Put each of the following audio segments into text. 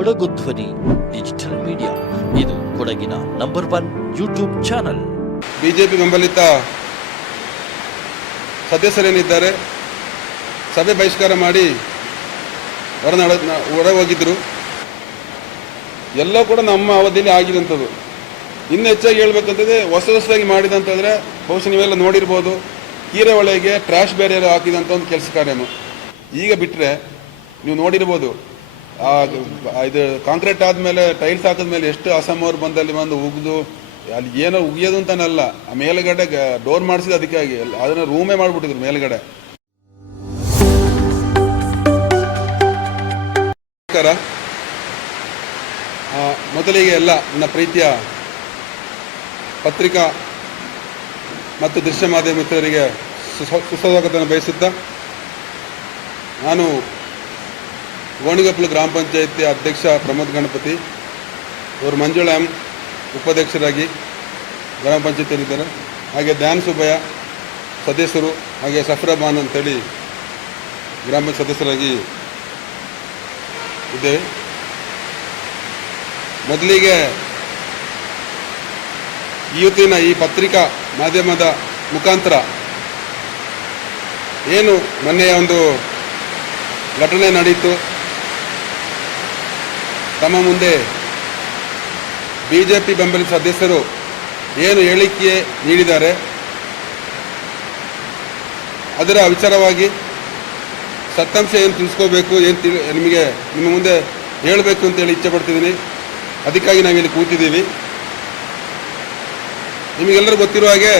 ಕೊಡಗು ಧ್ವನಿ digital media, ಇದು ಕೊಡಗಿನ ನಂಬರ್ 1 ಯೂಟ್ಯೂಬ್ ಚಾನಲ್. ಬಿಜೆಪಿ ಬೆಂಬಲಿತ ಸದಸ್ಯರೇನಿದ್ದಾರೆ ಸಭೆ ಬಹಿಷ್ಕಾರ ಮಾಡಿ ಹೊರ ಹೋಗಿದ್ದರು. ಎಲ್ಲ ಕೂಡ ನಮ್ಮ ಅವಧಿಯಲ್ಲಿ ಆಗಿದಂಥದ್ದು. ಇನ್ನು ಹೆಚ್ಚಾಗಿ ಹೇಳ್ಬೇಕಂತಂದರೆ ಹೊಸದಾಗಿ ಮಾಡಿದಂತಂದರೆ ಬಹುಶಃ ನೀವೆಲ್ಲ ನೋಡಿರ್ಬೋದು, ಕೀರೆ ಒಳಗೆ ಟ್ರ್ಯಾಶ್ ಬ್ಯಾರಿಯರ್ ಹಾಕಿದಂಥ ಒಂದು ಕೆಲಸ ಕಾರ್ಯನು. ಈಗ ಬಿಟ್ಟರೆ ನೀವು ನೋಡಿರ್ಬೋದು, ಇದು ಕಾಂಕ್ರೀಟ್ ಆದಮೇಲೆ ಟೈಲ್ಸ್ ಹಾಕಿದ್ಮೇಲೆ ಎಷ್ಟು ಅಸಮವ್ರು ಬಂದಲ್ಲಿ ಬಂದು ಉಗಿದು ಅಲ್ಲಿ ಏನೋ ಉಗಿಯೋದು ಅಂತಾನಲ್ಲ, ಆ ಮೇಲ್ಗಡೆ ಡೋರ್ ಮಾಡಿಸಿದ ಅದಕ್ಕಾಗಿ ಅದನ್ನು ರೂಮೇ ಮಾಡಿಬಿಟ್ಟಿದ್ರು ಮೇಲ್ಗಡೆ. ಮೊದಲಿಗೆ ಎಲ್ಲ ನನ್ನ ಪ್ರೀತಿಯ ಪತ್ರಿಕಾ ಮತ್ತು ದೃಶ್ಯ ಮಾಧ್ಯಮ ಮಿತ್ರರಿಗೆ ಸುಸ್ವಾಗತವನ್ನು ಬಯಸುತ್ತಾ, ನಾನು ಗೋಣಿಗೊಪ್ಪಲು ಗ್ರಾಮ ಪಂಚಾಯತಿ ಅಧ್ಯಕ್ಷ ಪ್ರಮೋದ್ ಗಣಪತಿ, ಇವರು ಮಂಜುಳಾ ಎಂ ಉಪಾಧ್ಯಕ್ಷರಾಗಿ ಗ್ರಾಮ ಪಂಚಾಯತಿಯಲ್ಲಿದ್ದಾರೆ. ಹಾಗೆ ಧ್ಯಾನ್ ಸುಬ್ಬಯ್ಯ ಸದಸ್ಯರು, ಹಾಗೆ ಸಫ್ರಾಬಾನ್ ಅಂತೇಳಿ ಗ್ರಾಮ ಪಂಚಾಯತ್ ಸದಸ್ಯರಾಗಿ ಇದ್ದೇವೆ. ಮೊದಲಿಗೆ ಇವತ್ತಿನ ಈ ಪತ್ರಿಕಾ ಮಾಧ್ಯಮದ ಮುಖಾಂತರ ಏನು ಮೊನ್ನೆಯ ಒಂದು ಘಟನೆ ನಡೆಯಿತು, ತಮ್ಮ ಮುಂದೆ ಬಿಜೆಪಿ ಬೆಂಬಲಿತ ಸದಸ್ಯರು ಏನು ಹೇಳಿಕೆ ನೀಡಿದ್ದಾರೆ ಅದರ ವಿಚಾರವಾಗಿ ಸತ್ಯಾಂಶ ಏನು ತಿಳಿಸ್ಕೋಬೇಕು, ನಿಮಗೆ ನಿಮ್ಮ ಮುಂದೆ ಹೇಳಬೇಕು ಅಂತೇಳಿ ಇಚ್ಛೆ ಪಡ್ತಿದ್ದೀನಿ. ಅದಕ್ಕಾಗಿ ನಾವಿಲ್ಲಿ ಕೂತಿದ್ದೀವಿ. ನಿಮಗೆಲ್ಲರೂ ಗೊತ್ತಿರುವ ಹಾಗೆ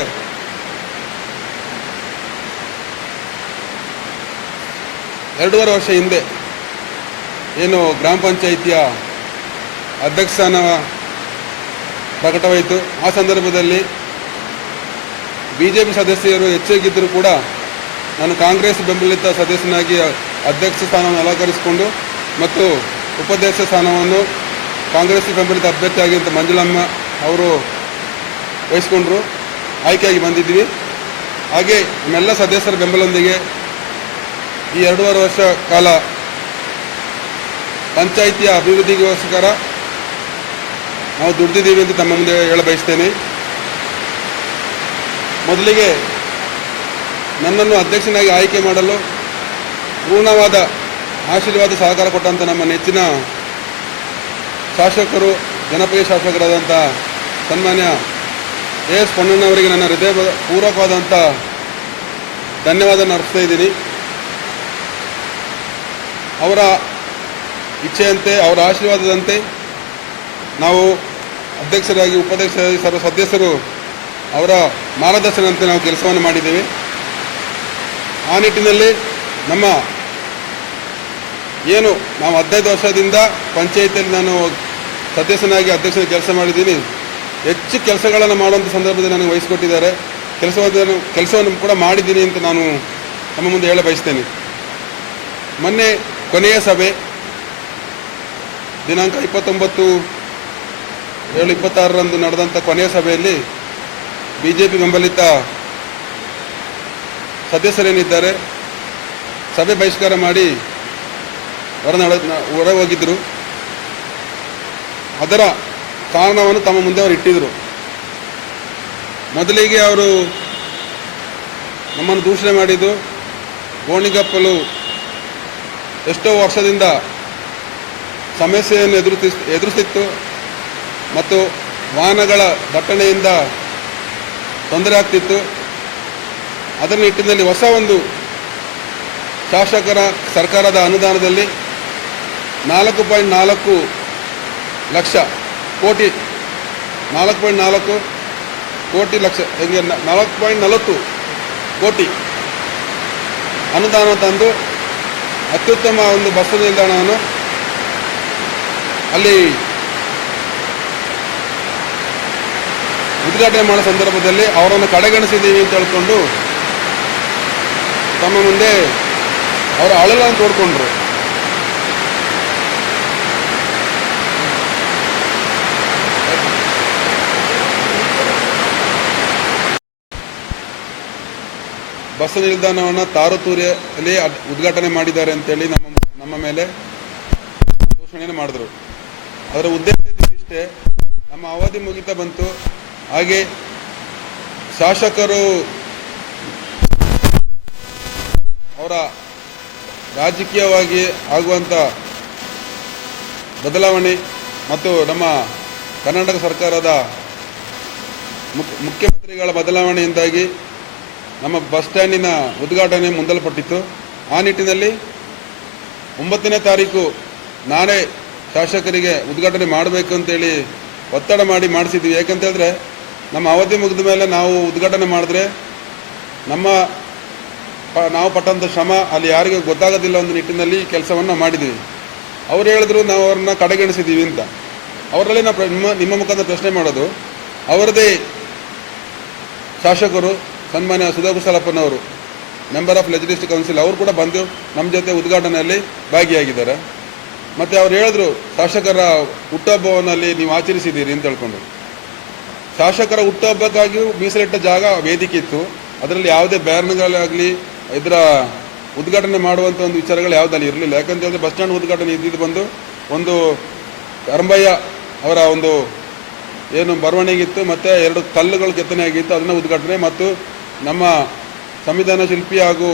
ಎರಡೂವರೆ ವರ್ಷ ಹಿಂದೆ ಏನು ಗ್ರಾಮ ಪಂಚಾಯಿತಿಯ ಅಧ್ಯಕ್ಷ ಸ್ಥಾನ ಪ್ರಕಟವಾಯಿತು. ಆ ಸಂದರ್ಭದಲ್ಲಿ ಬಿಜೆಪಿ ಸದಸ್ಯರು ಹೆಚ್ಚಾಗಿದ್ದರೂ ಕೂಡ ನಾನು ಕಾಂಗ್ರೆಸ್ ಬೆಂಬಲಿತ ಸದಸ್ಯನಾಗಿ ಅಧ್ಯಕ್ಷ ಸ್ಥಾನವನ್ನು ಅಲಂಕರಿಸಿಕೊಂಡು ಮತ್ತು ಉಪಾಧ್ಯಕ್ಷ ಸ್ಥಾನವನ್ನು ಕಾಂಗ್ರೆಸ್ ಬೆಂಬಲಿತ ಅಭ್ಯರ್ಥಿಯಾಗಿದ್ದ ಮಂಜುಳಮ್ಮ ಅವರು ವಹಿಸಿಕೊಂಡ್ರು. ಆಯ್ಕೆಯಾಗಿ ಬಂದಿದ್ವಿ. ಹಾಗೆ ನಮ್ಮೆಲ್ಲ ಸದಸ್ಯರ ಬೆಂಬಲದೊಂದಿಗೆ ಈ ಎರಡೂವರೆ ವರ್ಷ ಕಾಲ ಪಂಚಾಯಿತಿಯ ಅಭಿವೃದ್ಧಿಗೋಸ್ಕರ ನಾವು ದುಡಿದಿದ್ದೀವಿ ಅಂತ ತಮ್ಮ ಮುಂದೆ ಹೇಳ ಬಯಸ್ತೇನೆ. ಮೊದಲಿಗೆ ನನ್ನನ್ನು ಅಧ್ಯಕ್ಷನಾಗಿ ಆಯ್ಕೆ ಮಾಡಲು ಪೂರ್ಣವಾದ ಆಶೀರ್ವಾದ ಸಹಕಾರ ಕೊಟ್ಟಂಥ ನಮ್ಮ ನೆಚ್ಚಿನ ಶಾಸಕರು, ಜನಪ್ರಿಯ ಶಾಸಕರಾದಂಥ ಸನ್ಮಾನ್ಯ ಎಸ್ ಪೊನ್ನಣ್ಣವರಿಗೆ ನನ್ನ ಹೃದಯ ಪೂರ್ವಕವಾದಂಥ ಧನ್ಯವಾದ ಅರ್ಪಿಸ್ತಾ ಇದ್ದೀನಿ. ಅವರ ಇಚ್ಛೆಯಂತೆ, ಅವರ ಆಶೀರ್ವಾದದಂತೆ ನಾವು ಅಧ್ಯಕ್ಷರಾಗಿ, ಉಪಾಧ್ಯಕ್ಷರಾಗಿ ಸರ್ವ ಸದಸ್ಯರು ಅವರ ಮಾರ್ಗದರ್ಶನದಂತೆ ನಾವು ಕೆಲಸವನ್ನು ಮಾಡಿದ್ದೇವೆ. ಆ ನಿಟ್ಟಿನಲ್ಲಿ ನಾವು 15 ವರ್ಷದಿಂದ ಪಂಚಾಯಿತಿಯಲ್ಲಿ ನಾನು ಸದಸ್ಯನಾಗಿ ಅಧ್ಯಕ್ಷನ ಕೆಲಸ ಮಾಡಿದ್ದೀನಿ. ಹೆಚ್ಚು ಕೆಲಸಗಳನ್ನು ಮಾಡುವಂಥ ಸಂದರ್ಭದಲ್ಲಿ ನನಗೆ ವಹಿಸಿಕೊಟ್ಟಿದ್ದಾರೆ. ಕೆಲಸವನ್ನು ಕೂಡ ಮಾಡಿದ್ದೀನಿ ಅಂತ ನಾನು ನಮ್ಮ ಮುಂದೆ ಹೇಳ ಬಯಸ್ತೇನೆ. ಮೊನ್ನೆ ಕೊನೆಯ ಸಭೆ ದಿನಾಂಕ 29/7/26 ನಡೆದಂಥ ಕೊನೆಯ ಸಭೆಯಲ್ಲಿ ಬಿಜೆಪಿ ಬೆಂಬಲಿತ ಸದಸ್ಯರೇನಿದ್ದಾರೆ ಸಭೆ ಬಹಿಷ್ಕಾರ ಮಾಡಿ ಹೊರ ಹೋಗಿದ್ದರು. ಅದರ ಕಾರಣವನ್ನು ತಮ್ಮ ಮುಂದೆ ಅವರು ಇಟ್ಟಿದ್ದರು. ಮೊದಲಿಗೆ ಅವರು ನಮ್ಮನ್ನು ದೂಷಣೆ ಮಾಡಿದ್ದು, ಗೋಣಿಗೊಪ್ಪಲು ಎಷ್ಟೋ ವರ್ಷದಿಂದ ಸಮಸ್ಯೆಯನ್ನು ಎದುರಿಸಿತ್ತು ಮತ್ತು ವಾಹನಗಳ ದಟ್ಟಣೆಯಿಂದ ತೊಂದರೆ ಆಗ್ತಿತ್ತು. ಅದರ ನಿಟ್ಟಿನಲ್ಲಿ ಹೊಸ ಒಂದು ಶಾಸಕರ ಸರ್ಕಾರದ ಅನುದಾನದಲ್ಲಿ 4.4 ಲಕ್ಷ ಕೋಟಿ 4.4 ಕೋಟಿ ಲಕ್ಷ 4.40 ಕೋಟಿ ಅನುದಾನ ತಂದು ಅತ್ಯುತ್ತಮ ಒಂದು ಬಸ್ ನಿಲ್ದಾಣವನ್ನು ಅಲ್ಲಿ ಉದ್ಘಾಟನೆ ಮಾಡೋ ಸಂದರ್ಭದಲ್ಲಿ ಅವರನ್ನು ಕಡೆಗಣಿಸಿದ್ದೀವಿ ಅಂತ ಹೇಳ್ಕೊಂಡು ತಮ್ಮ ಮುಂದೆ ಅವರ ಅಳಲನ್ನು ತೋಡ್ಕೊಂಡ್ರು. ಬಸ್ ನಿಲ್ದಾಣವನ್ನು ತಾರುತೂರಿಯಲ್ಲಿ ಉದ್ಘಾಟನೆ ಮಾಡಿದ್ದಾರೆ ಅಂತೇಳಿ ನಮ್ಮ ಮೇಲೆ ದೂಷಣೆಯನ್ನು ಮಾಡಿದ್ರು. ಅದರ ಉದ್ದೇಶ ಇಷ್ಟೇ, ನಮ್ಮ ಅವಧಿ ಮುಗಿತಾ ಬಂತು. ಹಾಗೆ ಶಾಸಕರು ಅವರ ರಾಜಕೀಯವಾಗಿ ಆಗುವಂಥ ಬದಲಾವಣೆ ಮತ್ತು ನಮ್ಮ ಕರ್ನಾಟಕ ಸರ್ಕಾರದ ಮುಖ್ಯಮಂತ್ರಿಗಳ ಬದಲಾವಣೆಯಿಂದಾಗಿ ನಮ್ಮ ಬಸ್ ಸ್ಟ್ಯಾಂಡಿನ ಉದ್ಘಾಟನೆ ಮುಂದಲ್ಪಟ್ಟಿತ್ತು. ಆ ನಿಟ್ಟಿನಲ್ಲಿ 9ನೇ ತಾರೀಕು ನಾನೇ ಶಾಸಕರಿಗೆ ಉದ್ಘಾಟನೆ ಮಾಡಬೇಕು ಅಂತೇಳಿ ಒತ್ತಡ ಮಾಡಿಸಿದ್ವಿ. ಯಾಕಂತೇಳಿದ್ರೆ ನಮ್ಮ ಅವಧಿ ಮುಗಿದ ಮೇಲೆ ನಾವು ಉದ್ಘಾಟನೆ ಮಾಡಿದ್ರೆ ನಾವು ಪಟ್ಟಂಥ ಶ್ರಮ ಅಲ್ಲಿ ಯಾರಿಗೂ ಗೊತ್ತಾಗೋದಿಲ್ಲ ಒಂದು ನಿಟ್ಟಿನಲ್ಲಿ ಕೆಲಸವನ್ನು ಮಾಡಿದ್ವಿ. ಅವ್ರು ಹೇಳಿದ್ರು ನಾವು ಅವ್ರನ್ನ ಕಡೆಗಣಿಸಿದ್ದೀವಿ ಅಂತ. ಅವರಲ್ಲಿ ನಾವು ನಿಮ್ಮ ಮುಖಾಂತರ ಪ್ರಶ್ನೆ ಮಾಡೋದು, ಅವರದೇ ಶಾಸಕರು ಸನ್ಮಾನ್ಯ ಸುಧಾ ಕುಶಲಪ್ಪನವರು, ಮೆಂಬರ್ ಆಫ್ ಲೆಜಿಸ್ಲೇಟಿವ್ ಕೌನ್ಸಿಲ್, ಅವರು ಕೂಡ ಬಂದು ನಮ್ಮ ಜೊತೆ ಉದ್ಘಾಟನೆಯಲ್ಲಿ ಭಾಗಿಯಾಗಿದ್ದಾರೆ. ಮತ್ತು ಅವ್ರು ಹೇಳಿದ್ರು, ಶಾಸಕರ ಹುಟ್ಟುಹಬ್ಬವನ್ನಲ್ಲಿ ನೀವು ಆಚರಿಸಿದ್ದೀರಿ ಅಂತ ಹೇಳ್ಕೊಂಡು. ಶಾಸಕರ ಹುಟ್ಟುಹಬ್ಬಕ್ಕಾಗಿಯೂ ಮೀಸಲಿಟ್ಟ ಜಾಗ ವೇದಿಕೆ ಇತ್ತು. ಅದರಲ್ಲಿ ಯಾವುದೇ ಬ್ಯಾನರ್ಗಳಾಗಲಿ ಇದರ ಉದ್ಘಾಟನೆ ಮಾಡುವಂಥ ಒಂದು ವಿಚಾರಗಳು ಯಾವುದಲ್ಲಿ ಇರಲಿಲ್ಲ. ಯಾಕಂತೇಳಿದ್ರೆ ಬಸ್ ಸ್ಟ್ಯಾಂಡ್ ಉದ್ಘಾಟನೆ ಇದ್ದಿದ್ದು ಬಂದು ಒಂದು ಕರಂಬಯ್ಯ ಅವರ ಒಂದು ಏನು ಬರವಣಿಗಿತ್ತು ಮತ್ತು 2 ಕಲ್ಲುಗಳು ಕೆತ್ತನೆ ಆಗಿತ್ತು, ಅದನ್ನು ಉದ್ಘಾಟನೆ, ಮತ್ತು ನಮ್ಮ ಸಂವಿಧಾನ ಶಿಲ್ಪಿ ಹಾಗೂ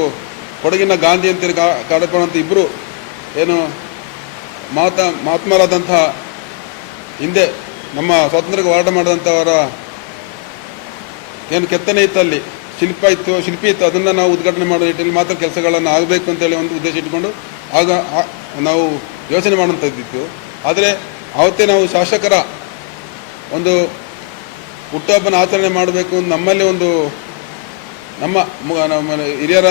ಕೊಡಗಿನ ಗಾಂಧಿ ಅಂತ ಕಾಡಿಕೊಳ್ಳುವಂಥ ಇಬ್ಬರು ಏನು ಮಹಾತ್ಮರಾದಂತಹ ಹಿಂದೆ ನಮ್ಮ ಸ್ವಾತಂತ್ರ್ಯಕ್ಕೆ ಹೋರಾಟ ಮಾಡಿದಂಥವರ ಏನು ಕೆತ್ತನೆ ಇತ್ತು, ಅಲ್ಲಿ ಶಿಲ್ಪಿ ಇತ್ತು, ಅದನ್ನು ನಾವು ಉದ್ಘಾಟನೆ ಮಾಡೋ ನಿಟ್ಟಿನಲ್ಲಿ ಮಾತ್ರ ಕೆಲಸಗಳನ್ನು ಆಗಬೇಕು ಅಂತೇಳಿ ಒಂದು ಉದ್ದೇಶ ಇಟ್ಕೊಂಡು ಆಗ ನಾವು ಯೋಚನೆ ಮಾಡುವಂಥದ್ದಿತ್ತು. ಆದರೆ ಅವತ್ತೇ ನಾವು ಶಾಸಕರ ಒಂದು ಹುಟ್ಟುಹಬ್ಬನ ಆಚರಣೆ ಮಾಡಬೇಕು, ನಮ್ಮಲ್ಲಿ ಒಂದು ನಮ್ಮ ಹಿರಿಯರ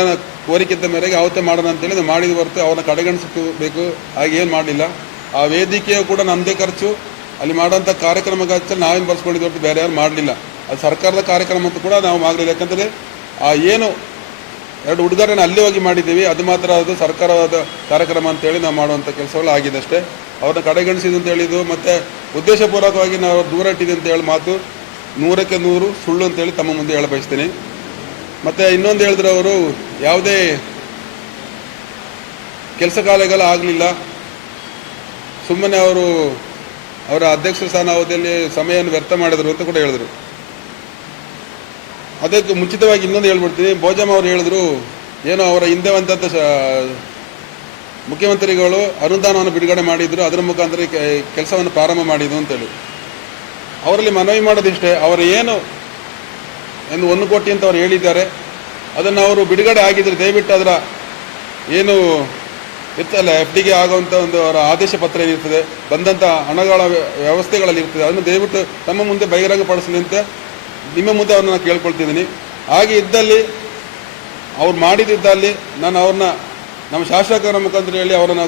ಕೋರಿಕೆಯ ಮೇರೆಗೆ ಅವತ್ತೇ ಮಾಡೋಣ ಅಂತೇಳಿ ನಾವು ಮಾಡಿದ ಹೊರತು ಅವ್ರನ್ನ ಕಡೆಗಣಿಸಬೇಕು ಹಾಗೇನು ಮಾಡಲಿಲ್ಲ. ಆ ವೇದಿಕೆಯು ಕೂಡ ನಮ್ಮದೇ ಖರ್ಚು, ಅಲ್ಲಿ ಮಾಡೋಂಥ ಕಾರ್ಯಕ್ರಮ ಖರ್ಚಲ್ಲಿ ನಾವೇನು ಬರ್ಸ್ಕೊಂಡಿದ್ದು ಹೊರತು ಬೇರೆ ಯಾರು ಮಾಡಲಿಲ್ಲ. ಅದು ಸರ್ಕಾರದ ಕಾರ್ಯಕ್ರಮ ಅಂತ ಕೂಡ ನಾವು ಮಾಡಲಿಲ್ಲ. ಯಾಕಂದರೆ ಆ ಏನು 2 ಉದ್ಘಾಟನೆ ಅಲ್ಲಿ ಹೋಗಿ ಮಾಡಿದ್ದೀವಿ, ಅದು ಮಾತ್ರ ಅದು ಸರ್ಕಾರದ ಕಾರ್ಯಕ್ರಮ ಅಂತೇಳಿ ನಾವು ಮಾಡುವಂಥ ಕೆಲಸಗಳು ಆಗಿದೆ ಅಷ್ಟೇ. ಅವ್ರನ್ನ ಕಡೆಗಣಿಸಿದ್ದು ಅಂತ ಹೇಳಿದ್ದು ಮತ್ತು ಉದ್ದೇಶಪೂರ್ವಕವಾಗಿ ನಾವು ದೂರ ಇಟ್ಟಿದ್ದು ಅಂತ ಹೇಳಿ ಮಾತು 100ಕ್ಕೆ 100 ಸುಳ್ಳು ಅಂತೇಳಿ ತಮ್ಮ ಮುಂದೆ ಹೇಳ ಬಯಸ್ತೀನಿ. ಮತ್ತು ಇನ್ನೊಂದು ಹೇಳಿದ್ರೆ, ಅವರು ಯಾವುದೇ ಕೆಲಸ ಕಾರ್ಯಗಳು ಆಗಲಿಲ್ಲ, ಸುಮ್ಮನೆ ಅವರು ಅವರ ಅಧ್ಯಕ್ಷ ಸ್ಥಾನ ಅವಧಿಯಲ್ಲಿ ಸಮಯವನ್ನು ವ್ಯರ್ಥ ಮಾಡಿದರು ಅಂತ ಕೂಡ ಹೇಳಿದ್ರು. ಅದಕ್ಕೆ ಮುಂಚಿತವಾಗಿ ಇನ್ನೊಂದು ಹೇಳ್ಬಿಡ್ತೀನಿ, ಬೋಜಮ್ಮ ಅವರು ಹೇಳಿದ್ರು, ಏನೋ ಅವರ ಹಿಂದೆ ಬಂದಂಥ ಮುಖ್ಯಮಂತ್ರಿಗಳು ಅನುದಾನವನ್ನು ಬಿಡುಗಡೆ ಮಾಡಿದ್ರು, ಅದರ ಮುಖಾಂತರ ಕೆಲಸವನ್ನು ಪ್ರಾರಂಭ ಮಾಡಿದ್ದು ಅಂತೇಳಿ. ಅವರಲ್ಲಿ ಮನವಿ ಮಾಡೋದಿಷ್ಟೇ, ಅವರು ಏನು 1 ಕೋಟಿ ಅಂತ ಅವ್ರು ಹೇಳಿದ್ದಾರೆ, ಅದನ್ನು ಅವರು ಬಿಡುಗಡೆ ಆಗಿದ್ದರೆ ದಯವಿಟ್ಟು ಅದರ ಏನು ಇರ್ತಲ್ಲ FDಗೆ ಆಗುವಂಥ ಒಂದು ಅವರ ಆದೇಶ ಪತ್ರ ಏನಿರ್ತದೆ, ಬಂದಂಥ ಹಣಗಳ ವ್ಯವಸ್ಥೆಗಳಲ್ಲಿ ಇರ್ತದೆ, ಅದನ್ನು ದಯವಿಟ್ಟು ತಮ್ಮ ಮುಂದೆ ಬಹಿರಂಗಪಡಿಸಲಿ ಅಂತ ನಿಮ್ಮ ಮುಂದೆ ಅವ್ರನ್ನ ಕೇಳ್ಕೊಳ್ತಿದ್ದೀನಿ. ಹಾಗೆ ಇದ್ದಲ್ಲಿ ಅವ್ರು ಮಾಡಿದ್ದಲ್ಲಿ ನಾನು ಅವ್ರನ್ನ ನಮ್ಮ ಶಾಸಕರ ಮುಖಾಂತರ ಹೇಳಿ ಅವರನ್ನು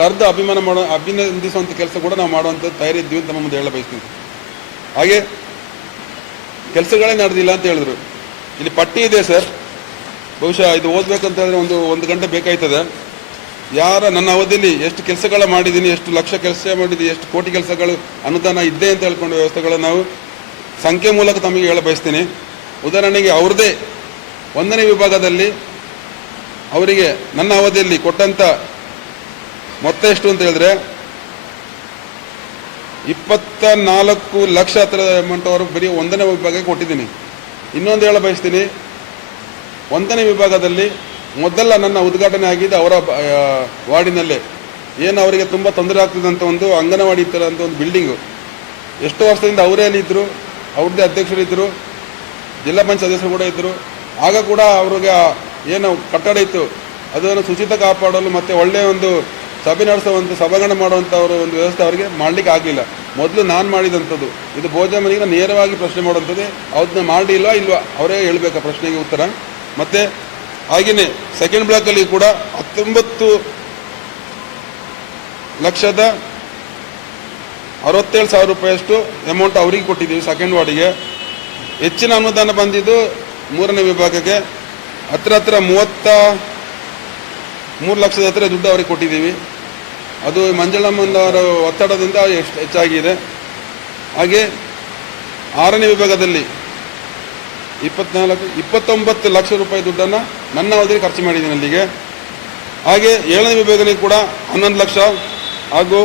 ಕರೆದು ಅಭಿನಂದಿಸುವಂಥ ಕೆಲಸ ಕೂಡ ನಾವು ಮಾಡುವಂಥದ್ದು ತಯಾರಿದ್ದೀವಿ ಅಂತ ತಮ್ಮ ಮುಂದೆ ಹೇಳ ಬಯಸ್ತೀನಿ. ಹಾಗೆ ಕೆಲಸಗಳೇ ನಡೆದಿಲ್ಲ ಅಂತ ಹೇಳಿದ್ರು. ಇಲ್ಲಿ ಪಟ್ಟಿ ಇದೆ ಸರ್, ಬಹುಶಃ ಇದು ಓದಬೇಕಂತ ಹೇಳಿದ್ರೆ ಒಂದು ಗಂಟೆ ಬೇಕಾಯ್ತದೆ. ನನ್ನ ಅವಧಿಯಲ್ಲಿ ಎಷ್ಟು ಕೆಲಸಗಳ ಮಾಡಿದ್ದೀನಿ, ಎಷ್ಟು ಲಕ್ಷ ಕೆಲಸ ಮಾಡಿದ್ದೀನಿ, ಎಷ್ಟು ಕೋಟಿ ಕೆಲಸಗಳು ಅನುದಾನ ಇದ್ದೆ ಅಂತ ಹೇಳ್ಕೊಂಡು ವ್ಯವಸ್ಥೆಗಳನ್ನು ನಾವು ಸಂಖ್ಯೆ ಮೂಲಕ ತಮಗೆ ಹೇಳ ಬಯಸ್ತೀನಿ. ಉದಾಹರಣೆಗೆ ಅವ್ರದ್ದೇ 1ನೇ ವಿಭಾಗದಲ್ಲಿ ಅವರಿಗೆ ನನ್ನ ಅವಧಿಯಲ್ಲಿ ಕೊಟ್ಟಂಥ ಮೊತ್ತ ಎಷ್ಟು ಅಂತ ಹೇಳಿದ್ರೆ 24 ಲಕ್ಷ ಹತ್ತಿರದ ಅಮೌಂಟ್ ಅವರು ಬರೀ 1ನೇ ವಿಭಾಗಕ್ಕೆ ಕೊಟ್ಟಿದ್ದೀನಿ. ಇನ್ನೊಂದು ಹೇಳ ಬಯಸ್ತೀನಿ, 1ನೇ ವಿಭಾಗದಲ್ಲಿ ಮೊದಲ ನನ್ನ ಉದ್ಘಾಟನೆ ಆಗಿದ್ದು ಅವರ ವಾರ್ಡಿನಲ್ಲೇ. ಏನು ಅವರಿಗೆ ತುಂಬ ತೊಂದರೆ ಆಗ್ತದಂಥ ಒಂದು ಅಂಗನವಾಡಿ ಥರ ಅಂತ ಒಂದು ಬಿಲ್ಡಿಂಗು, ಎಷ್ಟೋ ವರ್ಷದಿಂದ ಅವರೇ ಅಲ್ಲಿದ್ದರು, ಅವ್ರದ್ದೇ ಅಧ್ಯಕ್ಷರಿದ್ದರು, ಜಿಲ್ಲಾ ಪಂಚಾಯತ್ ಸದಸ್ಯರು ಕೂಡ ಇದ್ದರು. ಆಗ ಕೂಡ ಅವ್ರಿಗೆ ಏನು ಕಟ್ಟಡ ಇತ್ತು ಅದನ್ನು ಶುಚಿತ ಕಾಪಾಡಲು ಮತ್ತು ಒಳ್ಳೆಯ ಒಂದು ಸಭೆ ನಡೆಸುವಂಥ ಸಭಾಂಗಣ ಮಾಡುವಂಥ ಅವರು ಒಂದು ವ್ಯವಸ್ಥೆ ಅವರಿಗೆ ಮಾಡಲಿಕ್ಕೆ ಆಗಲಿಲ್ಲ. ಮೊದಲು ನಾನು ಮಾಡಿದಂಥದ್ದು ಇದು ಬೋಜಮ್ಮನಿಗೆ ನೇರವಾಗಿ ಪ್ರಶ್ನೆ ಮಾಡುವಂಥದ್ದು, ಅದನ್ನ ಮಾಡಿಲ್ವಾ ಇಲ್ವಾ ಅವರೇ ಹೇಳಬೇಕಾ ಪ್ರಶ್ನೆಗೆ ಉತ್ತರ. ಮತ್ತು ಹಾಗೆಯೇ ಸೆಕೆಂಡ್ ಬ್ಲಾಕಲ್ಲಿ ಕೂಡ 19,67,000 ರೂಪಾಯಿಯಷ್ಟು ಅಮೌಂಟ್ ಅವರಿಗೆ ಕೊಟ್ಟಿದ್ದೀವಿ ಸೆಕೆಂಡ್ ವಾರ್ಡಿಗೆ. ಹೆಚ್ಚಿನ ಅನುದಾನ ಬಂದಿದ್ದು 3ನೇ ವಿಭಾಗಕ್ಕೆ ಹತ್ರ 33 ಲಕ್ಷದ ಹತ್ತಿರ ದುಡ್ಡು ಅವರಿಗೆ ಕೊಟ್ಟಿದ್ದೀವಿ. ಅದು ಮಂಜಳಮ್ಮನವರ ಒತ್ತಡದಿಂದ ಹೆಚ್ಚಾಗಿದೆ. ಹಾಗೆ 6ನೇ ವಿಭಾಗದಲ್ಲಿ 29 ಲಕ್ಷ ರೂಪಾಯಿ ದುಡ್ಡನ್ನು ನನ್ನ ಅವಧಿಯಲ್ಲಿ ಖರ್ಚು ಮಾಡಿದ್ದೀನಿ ಅಲ್ಲಿಗೆ. ಹಾಗೆ 7ನೇ ವಿಭಾಗದಲ್ಲಿ ಕೂಡ 11 ಲಕ್ಷ ಹಾಗೂ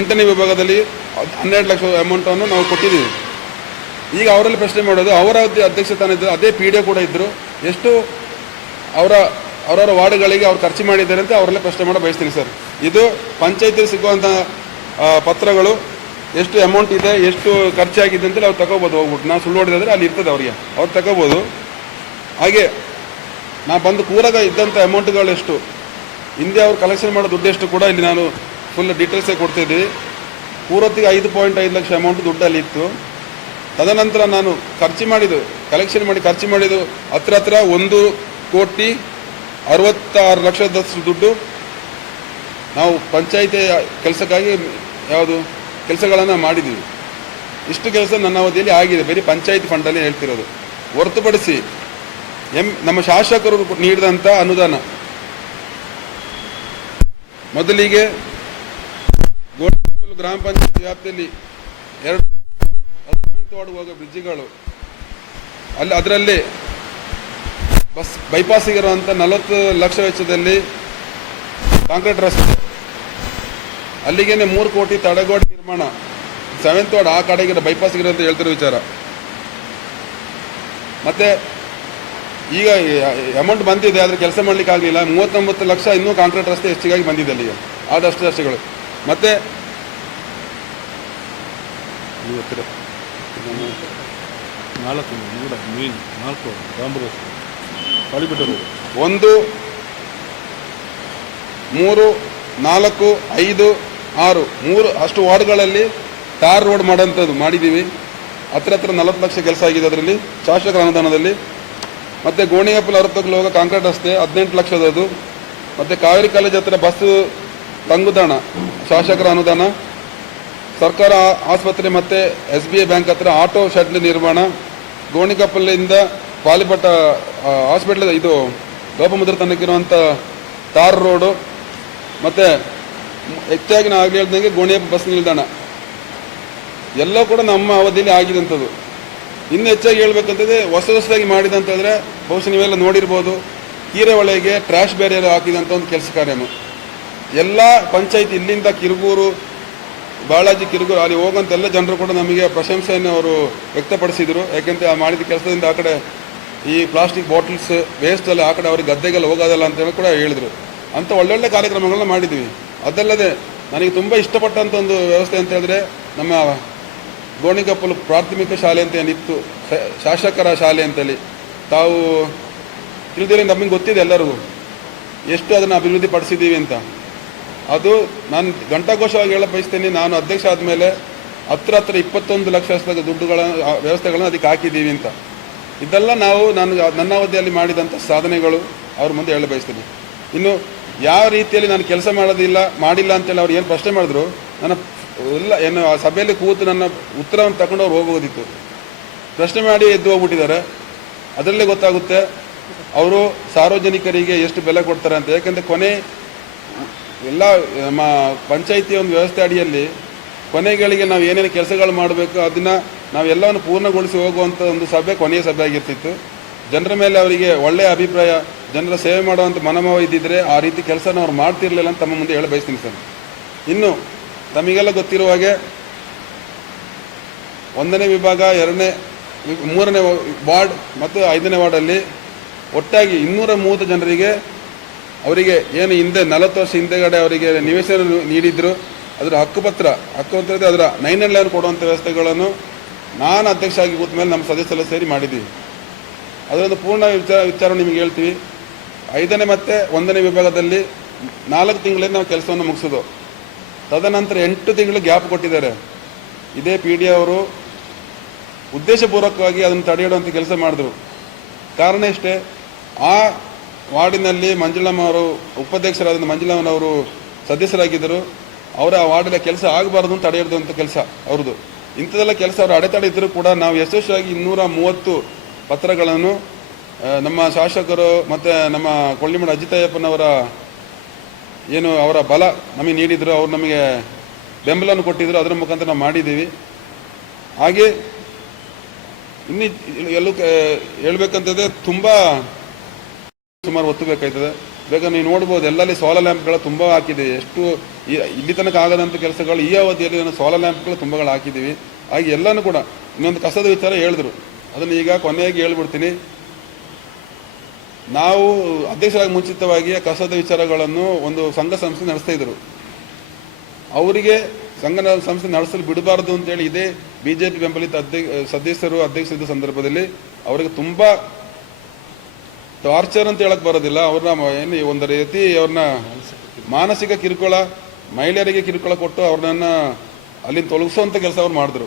8ನೇ ವಿಭಾಗದಲ್ಲಿ 12 ಲಕ್ಷ ಅಮೌಂಟನ್ನು ನಾವು ಕೊಟ್ಟಿದ್ದೀವಿ. ಈಗ ಅವರಲ್ಲಿ ಪ್ರಶ್ನೆ ಮಾಡೋದು, ಅವರ ಅಧ್ಯಕ್ಷತಾನ ಇದ್ದರು, ಅದೇ ಪಿ ಡಿ ಕೂಡ ಇದ್ದರು, ಎಷ್ಟು ಅವರವರ ವಾರ್ಡ್ಗಳಿಗೆ ಅವ್ರು ಖರ್ಚು ಮಾಡಿದ್ದಾರೆ ಅಂತ ಅವರಲ್ಲೇ ಪ್ರಶ್ನೆ ಮಾಡೋ ಬಯಸ್ತೀನಿ ಸರ್. ಇದು ಪಂಚಾಯತಿಗೆ ಸಿಗುವಂಥ ಪತ್ರಗಳು, ಎಷ್ಟು ಅಮೌಂಟ್ ಇದೆ, ಎಷ್ಟು ಖರ್ಚಾಗಿದೆ ಅಂತೇಳಿ ಅವ್ರು ತಗೋಬೋದು. ಹೋಗ್ಬಿಟ್ಟು ನಾವು ಸುಳ್ಳು ಹೊಡೆದಾದ್ರೆ ಅಲ್ಲಿ ಇರ್ತದೆ ಅವರಿಗೆ, ಅವ್ರು ತಗೋಬೋದು. ಹಾಗೆ ನಾ ಬಂದು ಕೂರಾಗ ಇದ್ದಂಥ ಅಮೌಂಟ್ಗಳು ಎಷ್ಟು, ಹಿಂದೆ ಅವ್ರು ಕಲೆಕ್ಷನ್ ಮಾಡೋ ದುಡ್ಡು ಎಷ್ಟು ಕೂಡ ಇಲ್ಲಿ ನಾನು ಫುಲ್ ಡೀಟೇಲ್ಸೇ ಕೊಡ್ತಿದ್ದೀವಿ. ಪೂರತ್ತಿಗೆ 5.5 ಲಕ್ಷ ಅಮೌಂಟ್ ದುಡ್ಡು ಅಲ್ಲಿ ಇತ್ತು. ತದನಂತರ ನಾನು ಕಲೆಕ್ಷನ್ ಮಾಡಿ ಖರ್ಚು ಮಾಡಿದ್ದು ಹತ್ರ 1,66,00,000 ದುಡ್ಡು ನಾವು ಪಂಚಾಯಿತಿ ಕೆಲಸಕ್ಕಾಗಿ ಕೆಲಸಗಳನ್ನು ಮಾಡಿದ್ದೀವಿ. ಇಷ್ಟು ಕೆಲಸ ನನ್ನ ಅವಧಿಯಲ್ಲಿ ಆಗಿದೆ, ಬರೀ ಪಂಚಾಯಿತಿ ಫಂಡಲ್ಲಿ ಹೇಳ್ತಿರೋದು. ಹೊರತುಪಡಿಸಿ ನಮ್ಮ ಶಾಸಕರು ನೀಡಿದಂಥ ಅನುದಾನ, ಮೊದಲಿಗೆ ಗ್ರಾಮ ಪಂಚಾಯತ್ ವ್ಯಾಪ್ತಿಯಲ್ಲಿ 2 ವಾರ್ಡ್ ಹೋಗೋ ಬ್ರಿಡ್ಜ್ಗಳು, ಅದರಲ್ಲಿ ಬೈಪಾಸಿಗಿರುವಂಥ 40 ಲಕ್ಷ ವೆಚ್ಚದಲ್ಲಿ ಕಾಂಕ್ರೀಟ್ ರಸ್ತೆ, ಅಲ್ಲಿಗೇನೆ 3 ಕೋಟಿ ತಡೆಗೋಡೆ ನಿರ್ಮಾಣ, 7th ವಾರ್ಡ್ ಆ ಕಡೆಗೆ ಬೈಪಾಸ್ಗಿರೋ ಅಂತ ಹೇಳ್ತಿರೋ ವಿಚಾರ. ಮತ್ತು ಈಗ ಅಮೌಂಟ್ ಬಂದಿದೆ, ಆದರೆ ಕೆಲಸ ಮಾಡಲಿಕ್ಕೆ ಆಗಲಿಲ್ಲ. 39 ಲಕ್ಷ ಇನ್ನೂ ಕಾಂಕ್ರೀಟ್ ರಸ್ತೆ ಹೆಚ್ಚಿಗಾಗಿ ಬಂದಿದೆ ಅಲ್ಲಿಗೆ, ಆದಷ್ಟು ರಸ್ತೆಗಳು. ಮತ್ತು ನಾಲ್ಕು 1, 3, 4, 5, 6 ಅಷ್ಟು ವಾರ್ಡ್ಗಳಲ್ಲಿ ಟಾರ್ ರೋಡ್ ಮಾಡೋಂಥದ್ದು ಮಾಡಿದ್ದೀವಿ. ಹತ್ರ 40 ಲಕ್ಷ ಕೆಲಸ ಆಗಿದೆ ಅದರಲ್ಲಿ ಶಾಸಕರ ಅನುದಾನದಲ್ಲಿ. ಮತ್ತು ಗೋಣಿಯಪ್ಪಲ್ ಅರತ್ತಕ್ಕೆ ಹೋಗೋ ಕಾಂಕ್ರೀಟ್ ರಸ್ತೆ 18 ಲಕ್ಷದದು. ಮತ್ತು ಕಾವೇರಿ ಕಾಲೇಜ್ ಹತ್ರ ಬಸ್ ತಂಗುದಾಣ ಶಾಸಕರ ಅನುದಾನ. ಸರ್ಕಾರ ಆಸ್ಪತ್ರೆ ಮತ್ತು SBI ಬ್ಯಾಂಕ್ ಹತ್ರ ಆಟೋ ಶೆಡ್ ನಿರ್ಮಾಣ. ಗೋಣಿಕಪ್ಪಲಿಂದ ಪಾಲಿಪಟ್ಟ ಹಾಸ್ಪಿಟ್ಲ್ ಇದು ಲೋಪಮುದ್ರ ತನಕಿರುವಂಥ ಟಾರ್ ರೋಡು. ಮತ್ತು ಹೆಚ್ಚಾಗಿ ನಾವು ಆಗಲಿ ಹೇಳ್ದಂಗೆ ಗೋಣಿಯಪ್ಪ ಬಸ್ ನಿಲ್ದಾಣ ಎಲ್ಲ ಕೂಡ ನಮ್ಮ ಅವಧಿಯಲ್ಲಿ ಆಗಿದಂಥದ್ದು. ಇನ್ನು ಹೆಚ್ಚಾಗಿ ಹೇಳ್ಬೇಕಂತಂದರೆ ಹೊಸದಾಗಿ ಮಾಡಿದಂತಂದರೆ ಬಹುಶಃ ನೀವೆಲ್ಲ ನೋಡಿರ್ಬೋದು, ಕೀರೆ ಒಳಗೆ ಟ್ರ್ಯಾಶ್ ಬ್ಯಾರಿಯರ್ ಹಾಕಿದಂಥ ಒಂದು ಕೆಲಸ ಕಾರ್ಯನು ಎಲ್ಲ ಪಂಚಾಯತ್ ಇಲ್ಲಿಂದ ಕಿರುಗೂರು, ಬಾಳಾಜಿ, ಕಿರುಗೂರು ಅಲ್ಲಿ ಹೋಗೋಂಥ ಎಲ್ಲ ಜನರು ಕೂಡ ನಮಗೆ ಪ್ರಶಂಸೆಯನ್ನು ಅವರು ವ್ಯಕ್ತಪಡಿಸಿದರು. ಯಾಕೆಂದರೆ ಆ ಮಾಡಿದ ಕೆಲಸದಿಂದ ಆ ಕಡೆ ಈ ಪ್ಲಾಸ್ಟಿಕ್ ಬಾಟಲ್ಸ್ ವೇಸ್ಟೆಲ್ಲ ಆ ಕಡೆ ಅವ್ರಿಗೆ ಗದ್ದೆಗೆಲ್ಲ ಹೋಗೋದಲ್ಲ ಅಂತೇಳಿ ಕೂಡ ಹೇಳಿದರು. ಅಂಥ ಒಳ್ಳೊಳ್ಳೆ ಕಾರ್ಯಕ್ರಮಗಳನ್ನ ಮಾಡಿದ್ದೀವಿ. ಅದಲ್ಲದೆ ನನಗೆ ತುಂಬ ಇಷ್ಟಪಟ್ಟಂಥ ಒಂದು ವ್ಯವಸ್ಥೆ ಅಂತ ಹೇಳಿದ್ರೆ, ನಮ್ಮ ಗೋಣಿಗಪ್ಪಲು ಪ್ರಾಥಮಿಕ ಶಾಲೆ ಅಂತ ಏನಿತ್ತು, ಶಾಸಕರ ಶಾಲೆ ಅಂತೇಳಿ ತಾವು ತಿಳಿದಿರೋ ನಮಗೆ ಗೊತ್ತಿದೆ ಎಲ್ಲರಿಗೂ ಎಷ್ಟು ಅದನ್ನು ಅಭಿವೃದ್ಧಿ ಪಡಿಸಿದ್ದೀವಿ ಅಂತ. ಅದು ನಾನು ಘಂಟಾಘೋಷವಾಗಿ ಹೇಳ ಬಯಸ್ತೇನೆ. ನಾನು ಅಧ್ಯಕ್ಷ ಆದಮೇಲೆ ಹತ್ರ 21 ಲಕ್ಷ ದುಡ್ಡುಗಳ ವ್ಯವಸ್ಥೆಗಳನ್ನು ಅದಕ್ಕೆ ಹಾಕಿದ್ದೀವಿ ಅಂತ. ಇದೆಲ್ಲ ನನ್ನ ಅವಧಿಯಲ್ಲಿ ಮಾಡಿದಂಥ ಸಾಧನೆಗಳು ಅವ್ರ ಮುಂದೆ ಹೇಳ ಬಯಸ್ತೀನಿ. ಇನ್ನು ಯಾವ ರೀತಿಯಲ್ಲಿ ನಾನು ಕೆಲಸ ಮಾಡಿಲ್ಲ ಅಂತೇಳಿ ಅವ್ರು ಏನು ಪ್ರಶ್ನೆ ಮಾಡಿದ್ರು, ನನ್ನ ಏನು ಆ ಸಭೆಯಲ್ಲಿ ಕೂತು ನನ್ನ ಉತ್ತರವನ್ನು ತಗೊಂಡು ಅವ್ರು ಹೋಗೋದಿತ್ತು. ಪ್ರಶ್ನೆ ಮಾಡಿ ಎದ್ದು ಹೋಗ್ಬಿಟ್ಟಿದ್ದಾರೆ. ಅದರಲ್ಲೇ ಗೊತ್ತಾಗುತ್ತೆ ಅವರು ಸಾರ್ವಜನಿಕರಿಗೆ ಎಷ್ಟು ಬೆಲೆ ಕೊಡ್ತಾರೆ ಅಂತ. ಯಾಕೆಂದರೆ ಕೊನೆ ಎಲ್ಲ ನಮ್ಮ ಪಂಚಾಯಿತಿ ಒಂದು ವ್ಯವಸ್ಥೆ ಅಡಿಯಲ್ಲಿ ಕೊನೆಗಳಿಗೆ ನಾವು ಏನೇನು ಕೆಲಸಗಳು ಮಾಡಬೇಕು ಅದನ್ನು ನಾವೆಲ್ಲವನ್ನು ಪೂರ್ಣಗೊಳಿಸಿ ಹೋಗುವಂಥ ಒಂದು ಸಭೆ ಕೊನೆಯ ಸಭೆ ಆಗಿರ್ತಿತ್ತು. ಜನರ ಮೇಲೆ ಅವರಿಗೆ ಒಳ್ಳೆಯ ಅಭಿಪ್ರಾಯ, ಜನರ ಸೇವೆ ಮಾಡುವಂಥ ಮನೋಭಾವ ಇದ್ದಿದ್ದರೆ ಆ ರೀತಿ ಕೆಲಸನ ಅವ್ರು ಮಾಡ್ತಿರ್ಲಿಲ್ಲ ಅಂತ ತಮ್ಮ ಮುಂದೆ ಹೇಳ ಬಯಸ್ತೀನಿ ಸರ್. ಇನ್ನು ತಮಗೆಲ್ಲ ಗೊತ್ತಿರುವ ಹಾಗೆ 1ನೇ ವಿಭಾಗ, 3ನೇ ವಾರ್ಡ್ ಮತ್ತು 5ನೇ ವಾರ್ಡಲ್ಲಿ ಒಟ್ಟಾಗಿ 230 ಜನರಿಗೆ ಅವರಿಗೆ ಏನು ಹಿಂದೆ 40 ವರ್ಷ ಹಿಂದೆಗಡೆ ಅವರಿಗೆ ನಿವೇಶನ ನೀಡಿದ್ರು, ಅದರ ಹಕ್ಕುಪತ್ರ ಅದರ 911 ಕೊಡುವಂಥ ವ್ಯವಸ್ಥೆಗಳನ್ನು ನಾನು ಅಧ್ಯಕ್ಷ ಆಗಿ ಕೂತ ಮೇಲೆ ನಮ್ಮ ಸದಸ್ಯರೆಲ್ಲ ಸೇರಿ ಮಾಡಿದ್ದೀವಿ. ಅದರೊಂದು ಪೂರ್ಣ ವಿಚಾರ ನಿಮಗೆ ಹೇಳ್ತೀವಿ. 5ನೇ ಮತ್ತು 1ನೇ ವಿಭಾಗದಲ್ಲಿ 4 ತಿಂಗಳಲ್ಲಿ ನಾವು ಕೆಲಸವನ್ನು ಮುಗಿಸೋದು. ತದನಂತರ 8 ತಿಂಗಳು ಗ್ಯಾಪ್ ಕೊಟ್ಟಿದ್ದಾರೆ. ಇದೇ PD ಅವರು ಉದ್ದೇಶಪೂರ್ವಕವಾಗಿ ಅದನ್ನು ತಡೆಯಿಡುವಂಥ ಕೆಲಸ ಮಾಡಿದ್ರು. ಕಾರಣ ಇಷ್ಟೇ, ಆ ವಾರ್ಡಿನಲ್ಲಿ ಮಂಜುಳಮ್ಮ ಅವರು ಉಪಾಧ್ಯಕ್ಷರಾದ ಮಂಜುಳಮ್ಮನವರು ಸದಸ್ಯರಾಗಿದ್ದರು. ಅವರ ಆ ವಾರ್ಡಿನ ಕೆಲಸ ಆಗಬಾರ್ದು ಅಂತ ತಡೆಹಿಡಿದಂಥ ಕೆಲಸ ಅವ್ರದ್ದು. ಇಂಥದ್ದೆಲ್ಲ ಕೆಲಸ ಅವರು ಅಡೆತಡೆ ಇದ್ದರೂ ಕೂಡ ನಾವು ಯಶಸ್ವಿಯಾಗಿ 230 ಪತ್ರಗಳನ್ನು ನಮ್ಮ ಶಾಸಕರು ಮತ್ತು ನಮ್ಮ ಕೊಳ್ಳಿಮಡ ಅಜಿತಯ್ಯಪ್ಪನವರ ಏನು ಅವರ ಬಲ ನಮಗೆ ನೀಡಿದರು, ಅವರು ನಮಗೆ ಬೆಂಬಲವನ್ನು ಕೊಟ್ಟಿದ್ದರು. ಅದರ ಮುಖಾಂತರ ನಾವು ಮಾಡಿದ್ದೀವಿ. ಹಾಗೆ ಇನ್ನೂ ಎಲ್ಲೂ ಹೇಳ್ಬೇಕಂತಂದರೆ ತುಂಬ ಸುಮಾರು ಒತ್ತು ಬೇಕಾಯ್ತದೆ. ಬೇಕಾದ್ರೆ ನೀವು ನೋಡ್ಬೋದು ಎಲ್ಲಲ್ಲಿ ಸೋಲಾರ್ ಲ್ಯಾಂಪ್ಗಳು ತುಂಬ ಹಾಕಿದ್ದೀವಿ. ಎಷ್ಟು ಇಲ್ಲಿ ತನಕ ಆಗದಂಥ ಕೆಲಸಗಳು ಈ ಅವಧಿಯಲ್ಲಿ ನಾನು ಸೋಲಾರ್ ಲ್ಯಾಂಪ್ಗಳು ತುಂಬಗಳು ಹಾಕಿದ್ದೀವಿ. ಹಾಗೆ ಎಲ್ಲನೂ ಕೂಡ ಇನ್ನೊಂದು ಕಸದ ವಿಚಾರ ಹೇಳಿದ್ರು, ಅದನ್ನು ಈಗ ಕೊನೆಯಾಗಿ ಹೇಳ್ಬಿಡ್ತೀನಿ. ನಾವು ಅಧ್ಯಕ್ಷರಾಗಿ ಮುಂಚಿತವಾಗಿ ಕಸದ ವಿಚಾರಗಳನ್ನು ಒಂದು ಸಂಘ ಸಂಸ್ಥೆ ನಡೆಸ್ತಾ ಇದ್ರು. ಅವರಿಗೆ ಸಂಘ ಸಂಸ್ಥೆ ನಡೆಸಲು ಬಿಡಬಾರ್ದು ಅಂತೇಳಿ ಇದೇ ಬಿಜೆಪಿ ಬೆಂಬಲಿತ ಅಧ್ಯಕ್ಷರಿದ್ದ ಸಂದರ್ಭದಲ್ಲಿ ಅವರಿಗೆ ತುಂಬ ಟಾರ್ಚರ್ ಅಂತ ಹೇಳಕ್ ಬರೋದಿಲ್ಲ, ಅವ್ರನ್ನ ಏನು ಒಂದು ರೀತಿ ಅವ್ರನ್ನ ಮಾನಸಿಕ ಕಿರುಕುಳ, ಮಹಿಳೆಯರಿಗೆ ಕಿರುಕುಳ ಕೊಟ್ಟು ಅವ್ರನ್ನ ಅಲ್ಲಿಂದ ತೊಲಗಿಸುವಂಥ ಕೆಲಸ ಅವ್ರು ಮಾಡಿದ್ರು.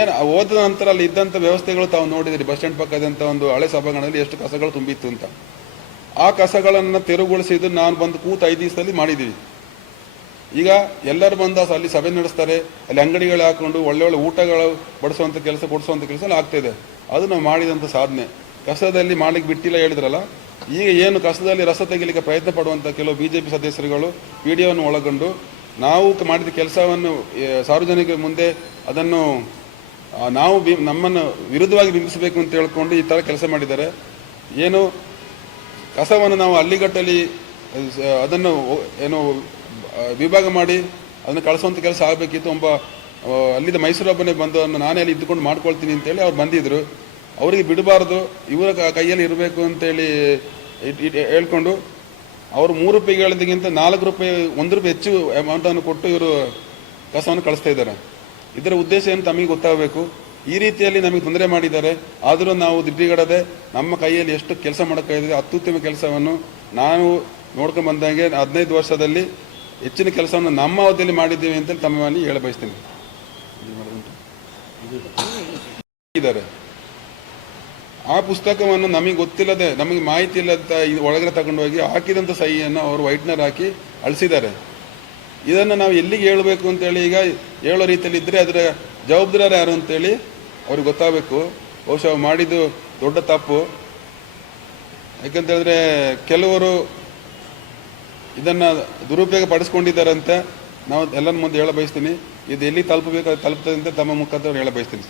ಏನು ಹೋದ ನಂತರ ಅಲ್ಲಿ ಇದ್ದಂಥ ವ್ಯವಸ್ಥೆಗಳು ತಾವು ನೋಡಿದಿರಿ, ಬಸ್ ಸ್ಟ್ಯಾಂಡ್ ಪಕ್ಕದಂಥ ಒಂದು ಹಳೆ ಸಭಾಂಗಣದಲ್ಲಿ ಎಷ್ಟು ಕಸಗಳು ತುಂಬಿತ್ತು ಅಂತ. ಆ ಕಸಗಳನ್ನು ತೆರವುಗೊಳಿಸಿದ್ದು ನಾನು ಬಂದು ಕೂತು 5 ದಿವಸದಲ್ಲಿ ಮಾಡಿದ್ದೀವಿ. ಈಗ ಎಲ್ಲರೂ ಬಂದು ಅಲ್ಲಿ ಸಭೆ ನಡೆಸ್ತಾರೆ, ಅಲ್ಲಿ ಅಂಗಡಿಗಳು ಹಾಕೊಂಡು ಒಳ್ಳೆ ಊಟಗಳು ಬಡಿಸುವಂಥ ಕೆಲಸ ಕೊಡಿಸುವಂಥ ಕೆಲಸ ಎಲ್ಲ ಆಗ್ತಾಯಿದೆ. ಅದು ನಾವು ಮಾಡಿದಂಥ ಸಾಧನೆ. ಕಸದಲ್ಲಿ ಮಾಡ್ಲಿಕ್ಕೆ ಬಿಟ್ಟಿಲ್ಲ ಹೇಳಿದ್ರಲ್ಲ, ಈಗ ಏನು ಕಸದಲ್ಲಿ ರಸ ತೆಗಿಲಿಕ್ಕೆ ಪ್ರಯತ್ನ ಪಡುವಂಥ ಕೆಲವು BJP ಸದಸ್ಯರುಗಳು ವಿಡಿಯೋವನ್ನು ಒಳಗೊಂಡು ನಾವು ಮಾಡಿದ ಕೆಲಸವನ್ನು ಸಾರ್ವಜನಿಕರ ಮುಂದೆ ಅದನ್ನು ನಾವು ನಮ್ಮನ್ನು ವಿರುದ್ಧವಾಗಿ ಬಿಂಬಿಸಬೇಕು ಅಂತ ಹೇಳ್ಕೊಂಡು ಈ ಥರ ಕೆಲಸ ಮಾಡಿದ್ದಾರೆ. ಏನು ಕಸವನ್ನು ನಾವು ಹಳ್ಳಿಗಟ್ಟಲ್ಲಿ ಅದನ್ನು ಏನು ವಿಭಾಗ ಮಾಡಿ ಅದನ್ನು ಕಳಿಸುವಂಥ ಕೆಲಸ ಆಗಬೇಕಿತ್ತು. ಅಲ್ಲಿದ್ದ ಮೈಸೂರು ಹಬ್ಬನೇ ಬಂದು ನಾನೇ ಅಲ್ಲಿ ಇದ್ದುಕೊಂಡು ಮಾಡ್ಕೊಳ್ತೀನಿ ಅಂತೇಳಿ ಅವ್ರು ಬಂದಿದ್ದರು. ಅವರಿಗೆ ಬಿಡಬಾರ್ದು, ಇವರ ಕೈಯಲ್ಲಿ ಇರಬೇಕು ಅಂತೇಳಿ ಹೇಳ್ಕೊಂಡು ಅವರು 3 ರೂಪಾಯಿ ಹೇಳಿದಕ್ಕಿಂತ 4 ರೂಪಾಯಿ 1 ರೂಪಾಯಿ ಹೆಚ್ಚು ಅಮೌಂಟನ್ನು ಕೊಟ್ಟು ಇವರು ಕಸವನ್ನು ಕಳಿಸ್ತಾ ಇದ್ದಾರೆ. ಇದರ ಉದ್ದೇಶ ಏನು ತಮಗೆ ಗೊತ್ತಾಗಬೇಕು. ಈ ರೀತಿಯಲ್ಲಿ ನಮಗೆ ತೊಂದರೆ ಮಾಡಿದ್ದಾರೆ. ಆದರೂ ನಾವು ದಿಡ್ಡಿಗಡದೆ ನಮ್ಮ ಕೈಯಲ್ಲಿ ಎಷ್ಟು ಕೆಲಸ ಮಾಡೋಕ್ಕಾಗಿದೆ ಅತ್ಯುತ್ತಮ ಕೆಲಸವನ್ನು ನಾನು ನೋಡ್ಕೊಂಡು ಬಂದಂಗೆ 15 ವರ್ಷದಲ್ಲಿ ಹೆಚ್ಚಿನ ಕೆಲಸವನ್ನು ನಮ್ಮ ಅವಧಿಯಲ್ಲಿ ಮಾಡಿದ್ದೀವಿ ಅಂತ ತಮ್ಮಲ್ಲಿ ಹೇಳ ಬಯಸ್ತೀನಿ. ಇದ್ದಾರೆ ಆ ಪುಸ್ತಕವನ್ನು ನಮಗೆ ಗೊತ್ತಿಲ್ಲದೆ, ನಮಗೆ ಮಾಹಿತಿ ಇಲ್ಲದ ಒಳಗಡೆ ತಗೊಂಡೋಗಿ ಹಾಕಿದಂಥ ಸಹಿಯನ್ನು ಅವರು ವೈಟ್ನರ್ ಹಾಕಿ ಅಳಿಸಿದ್ದಾರೆ. ಇದನ್ನು ನಾವು ಎಲ್ಲಿಗೆ ಹೇಳಬೇಕು ಅಂತೇಳಿ ಈಗ ಹೇಳೋ ರೀತಿಯಲ್ಲಿ ಇದ್ದರೆ ಅದರ ಜವಾಬ್ದಾರಿ ಯಾರು ಅಂತೇಳಿ ಅವ್ರಿಗೆ ಗೊತ್ತಾಗಬೇಕು. ಬಹುಶಃ ಮಾಡಿದ್ದು ದೊಡ್ಡ ತಪ್ಪು. ಯಾಕಂತೇಳಿದ್ರೆ ಕೆಲವರು ಇದನ್ನು ದುರುಪಯೋಗ ಪಡಿಸ್ಕೊಂಡಿದ್ದಾರಂತೆ. ನಾವು ಎಲ್ಲರ ಮುಂದೆ ಹೇಳ ಬಯಸ್ತೀನಿ, ಇದು ಎಲ್ಲಿ ತಲುಪಬೇಕು ಅದು ತಲುಪ್ತದೆ ಅಂತ ತಮ್ಮ ಮುಖಾಂತರ ಹೇಳ ಬಯಸ್ತೀನಿ.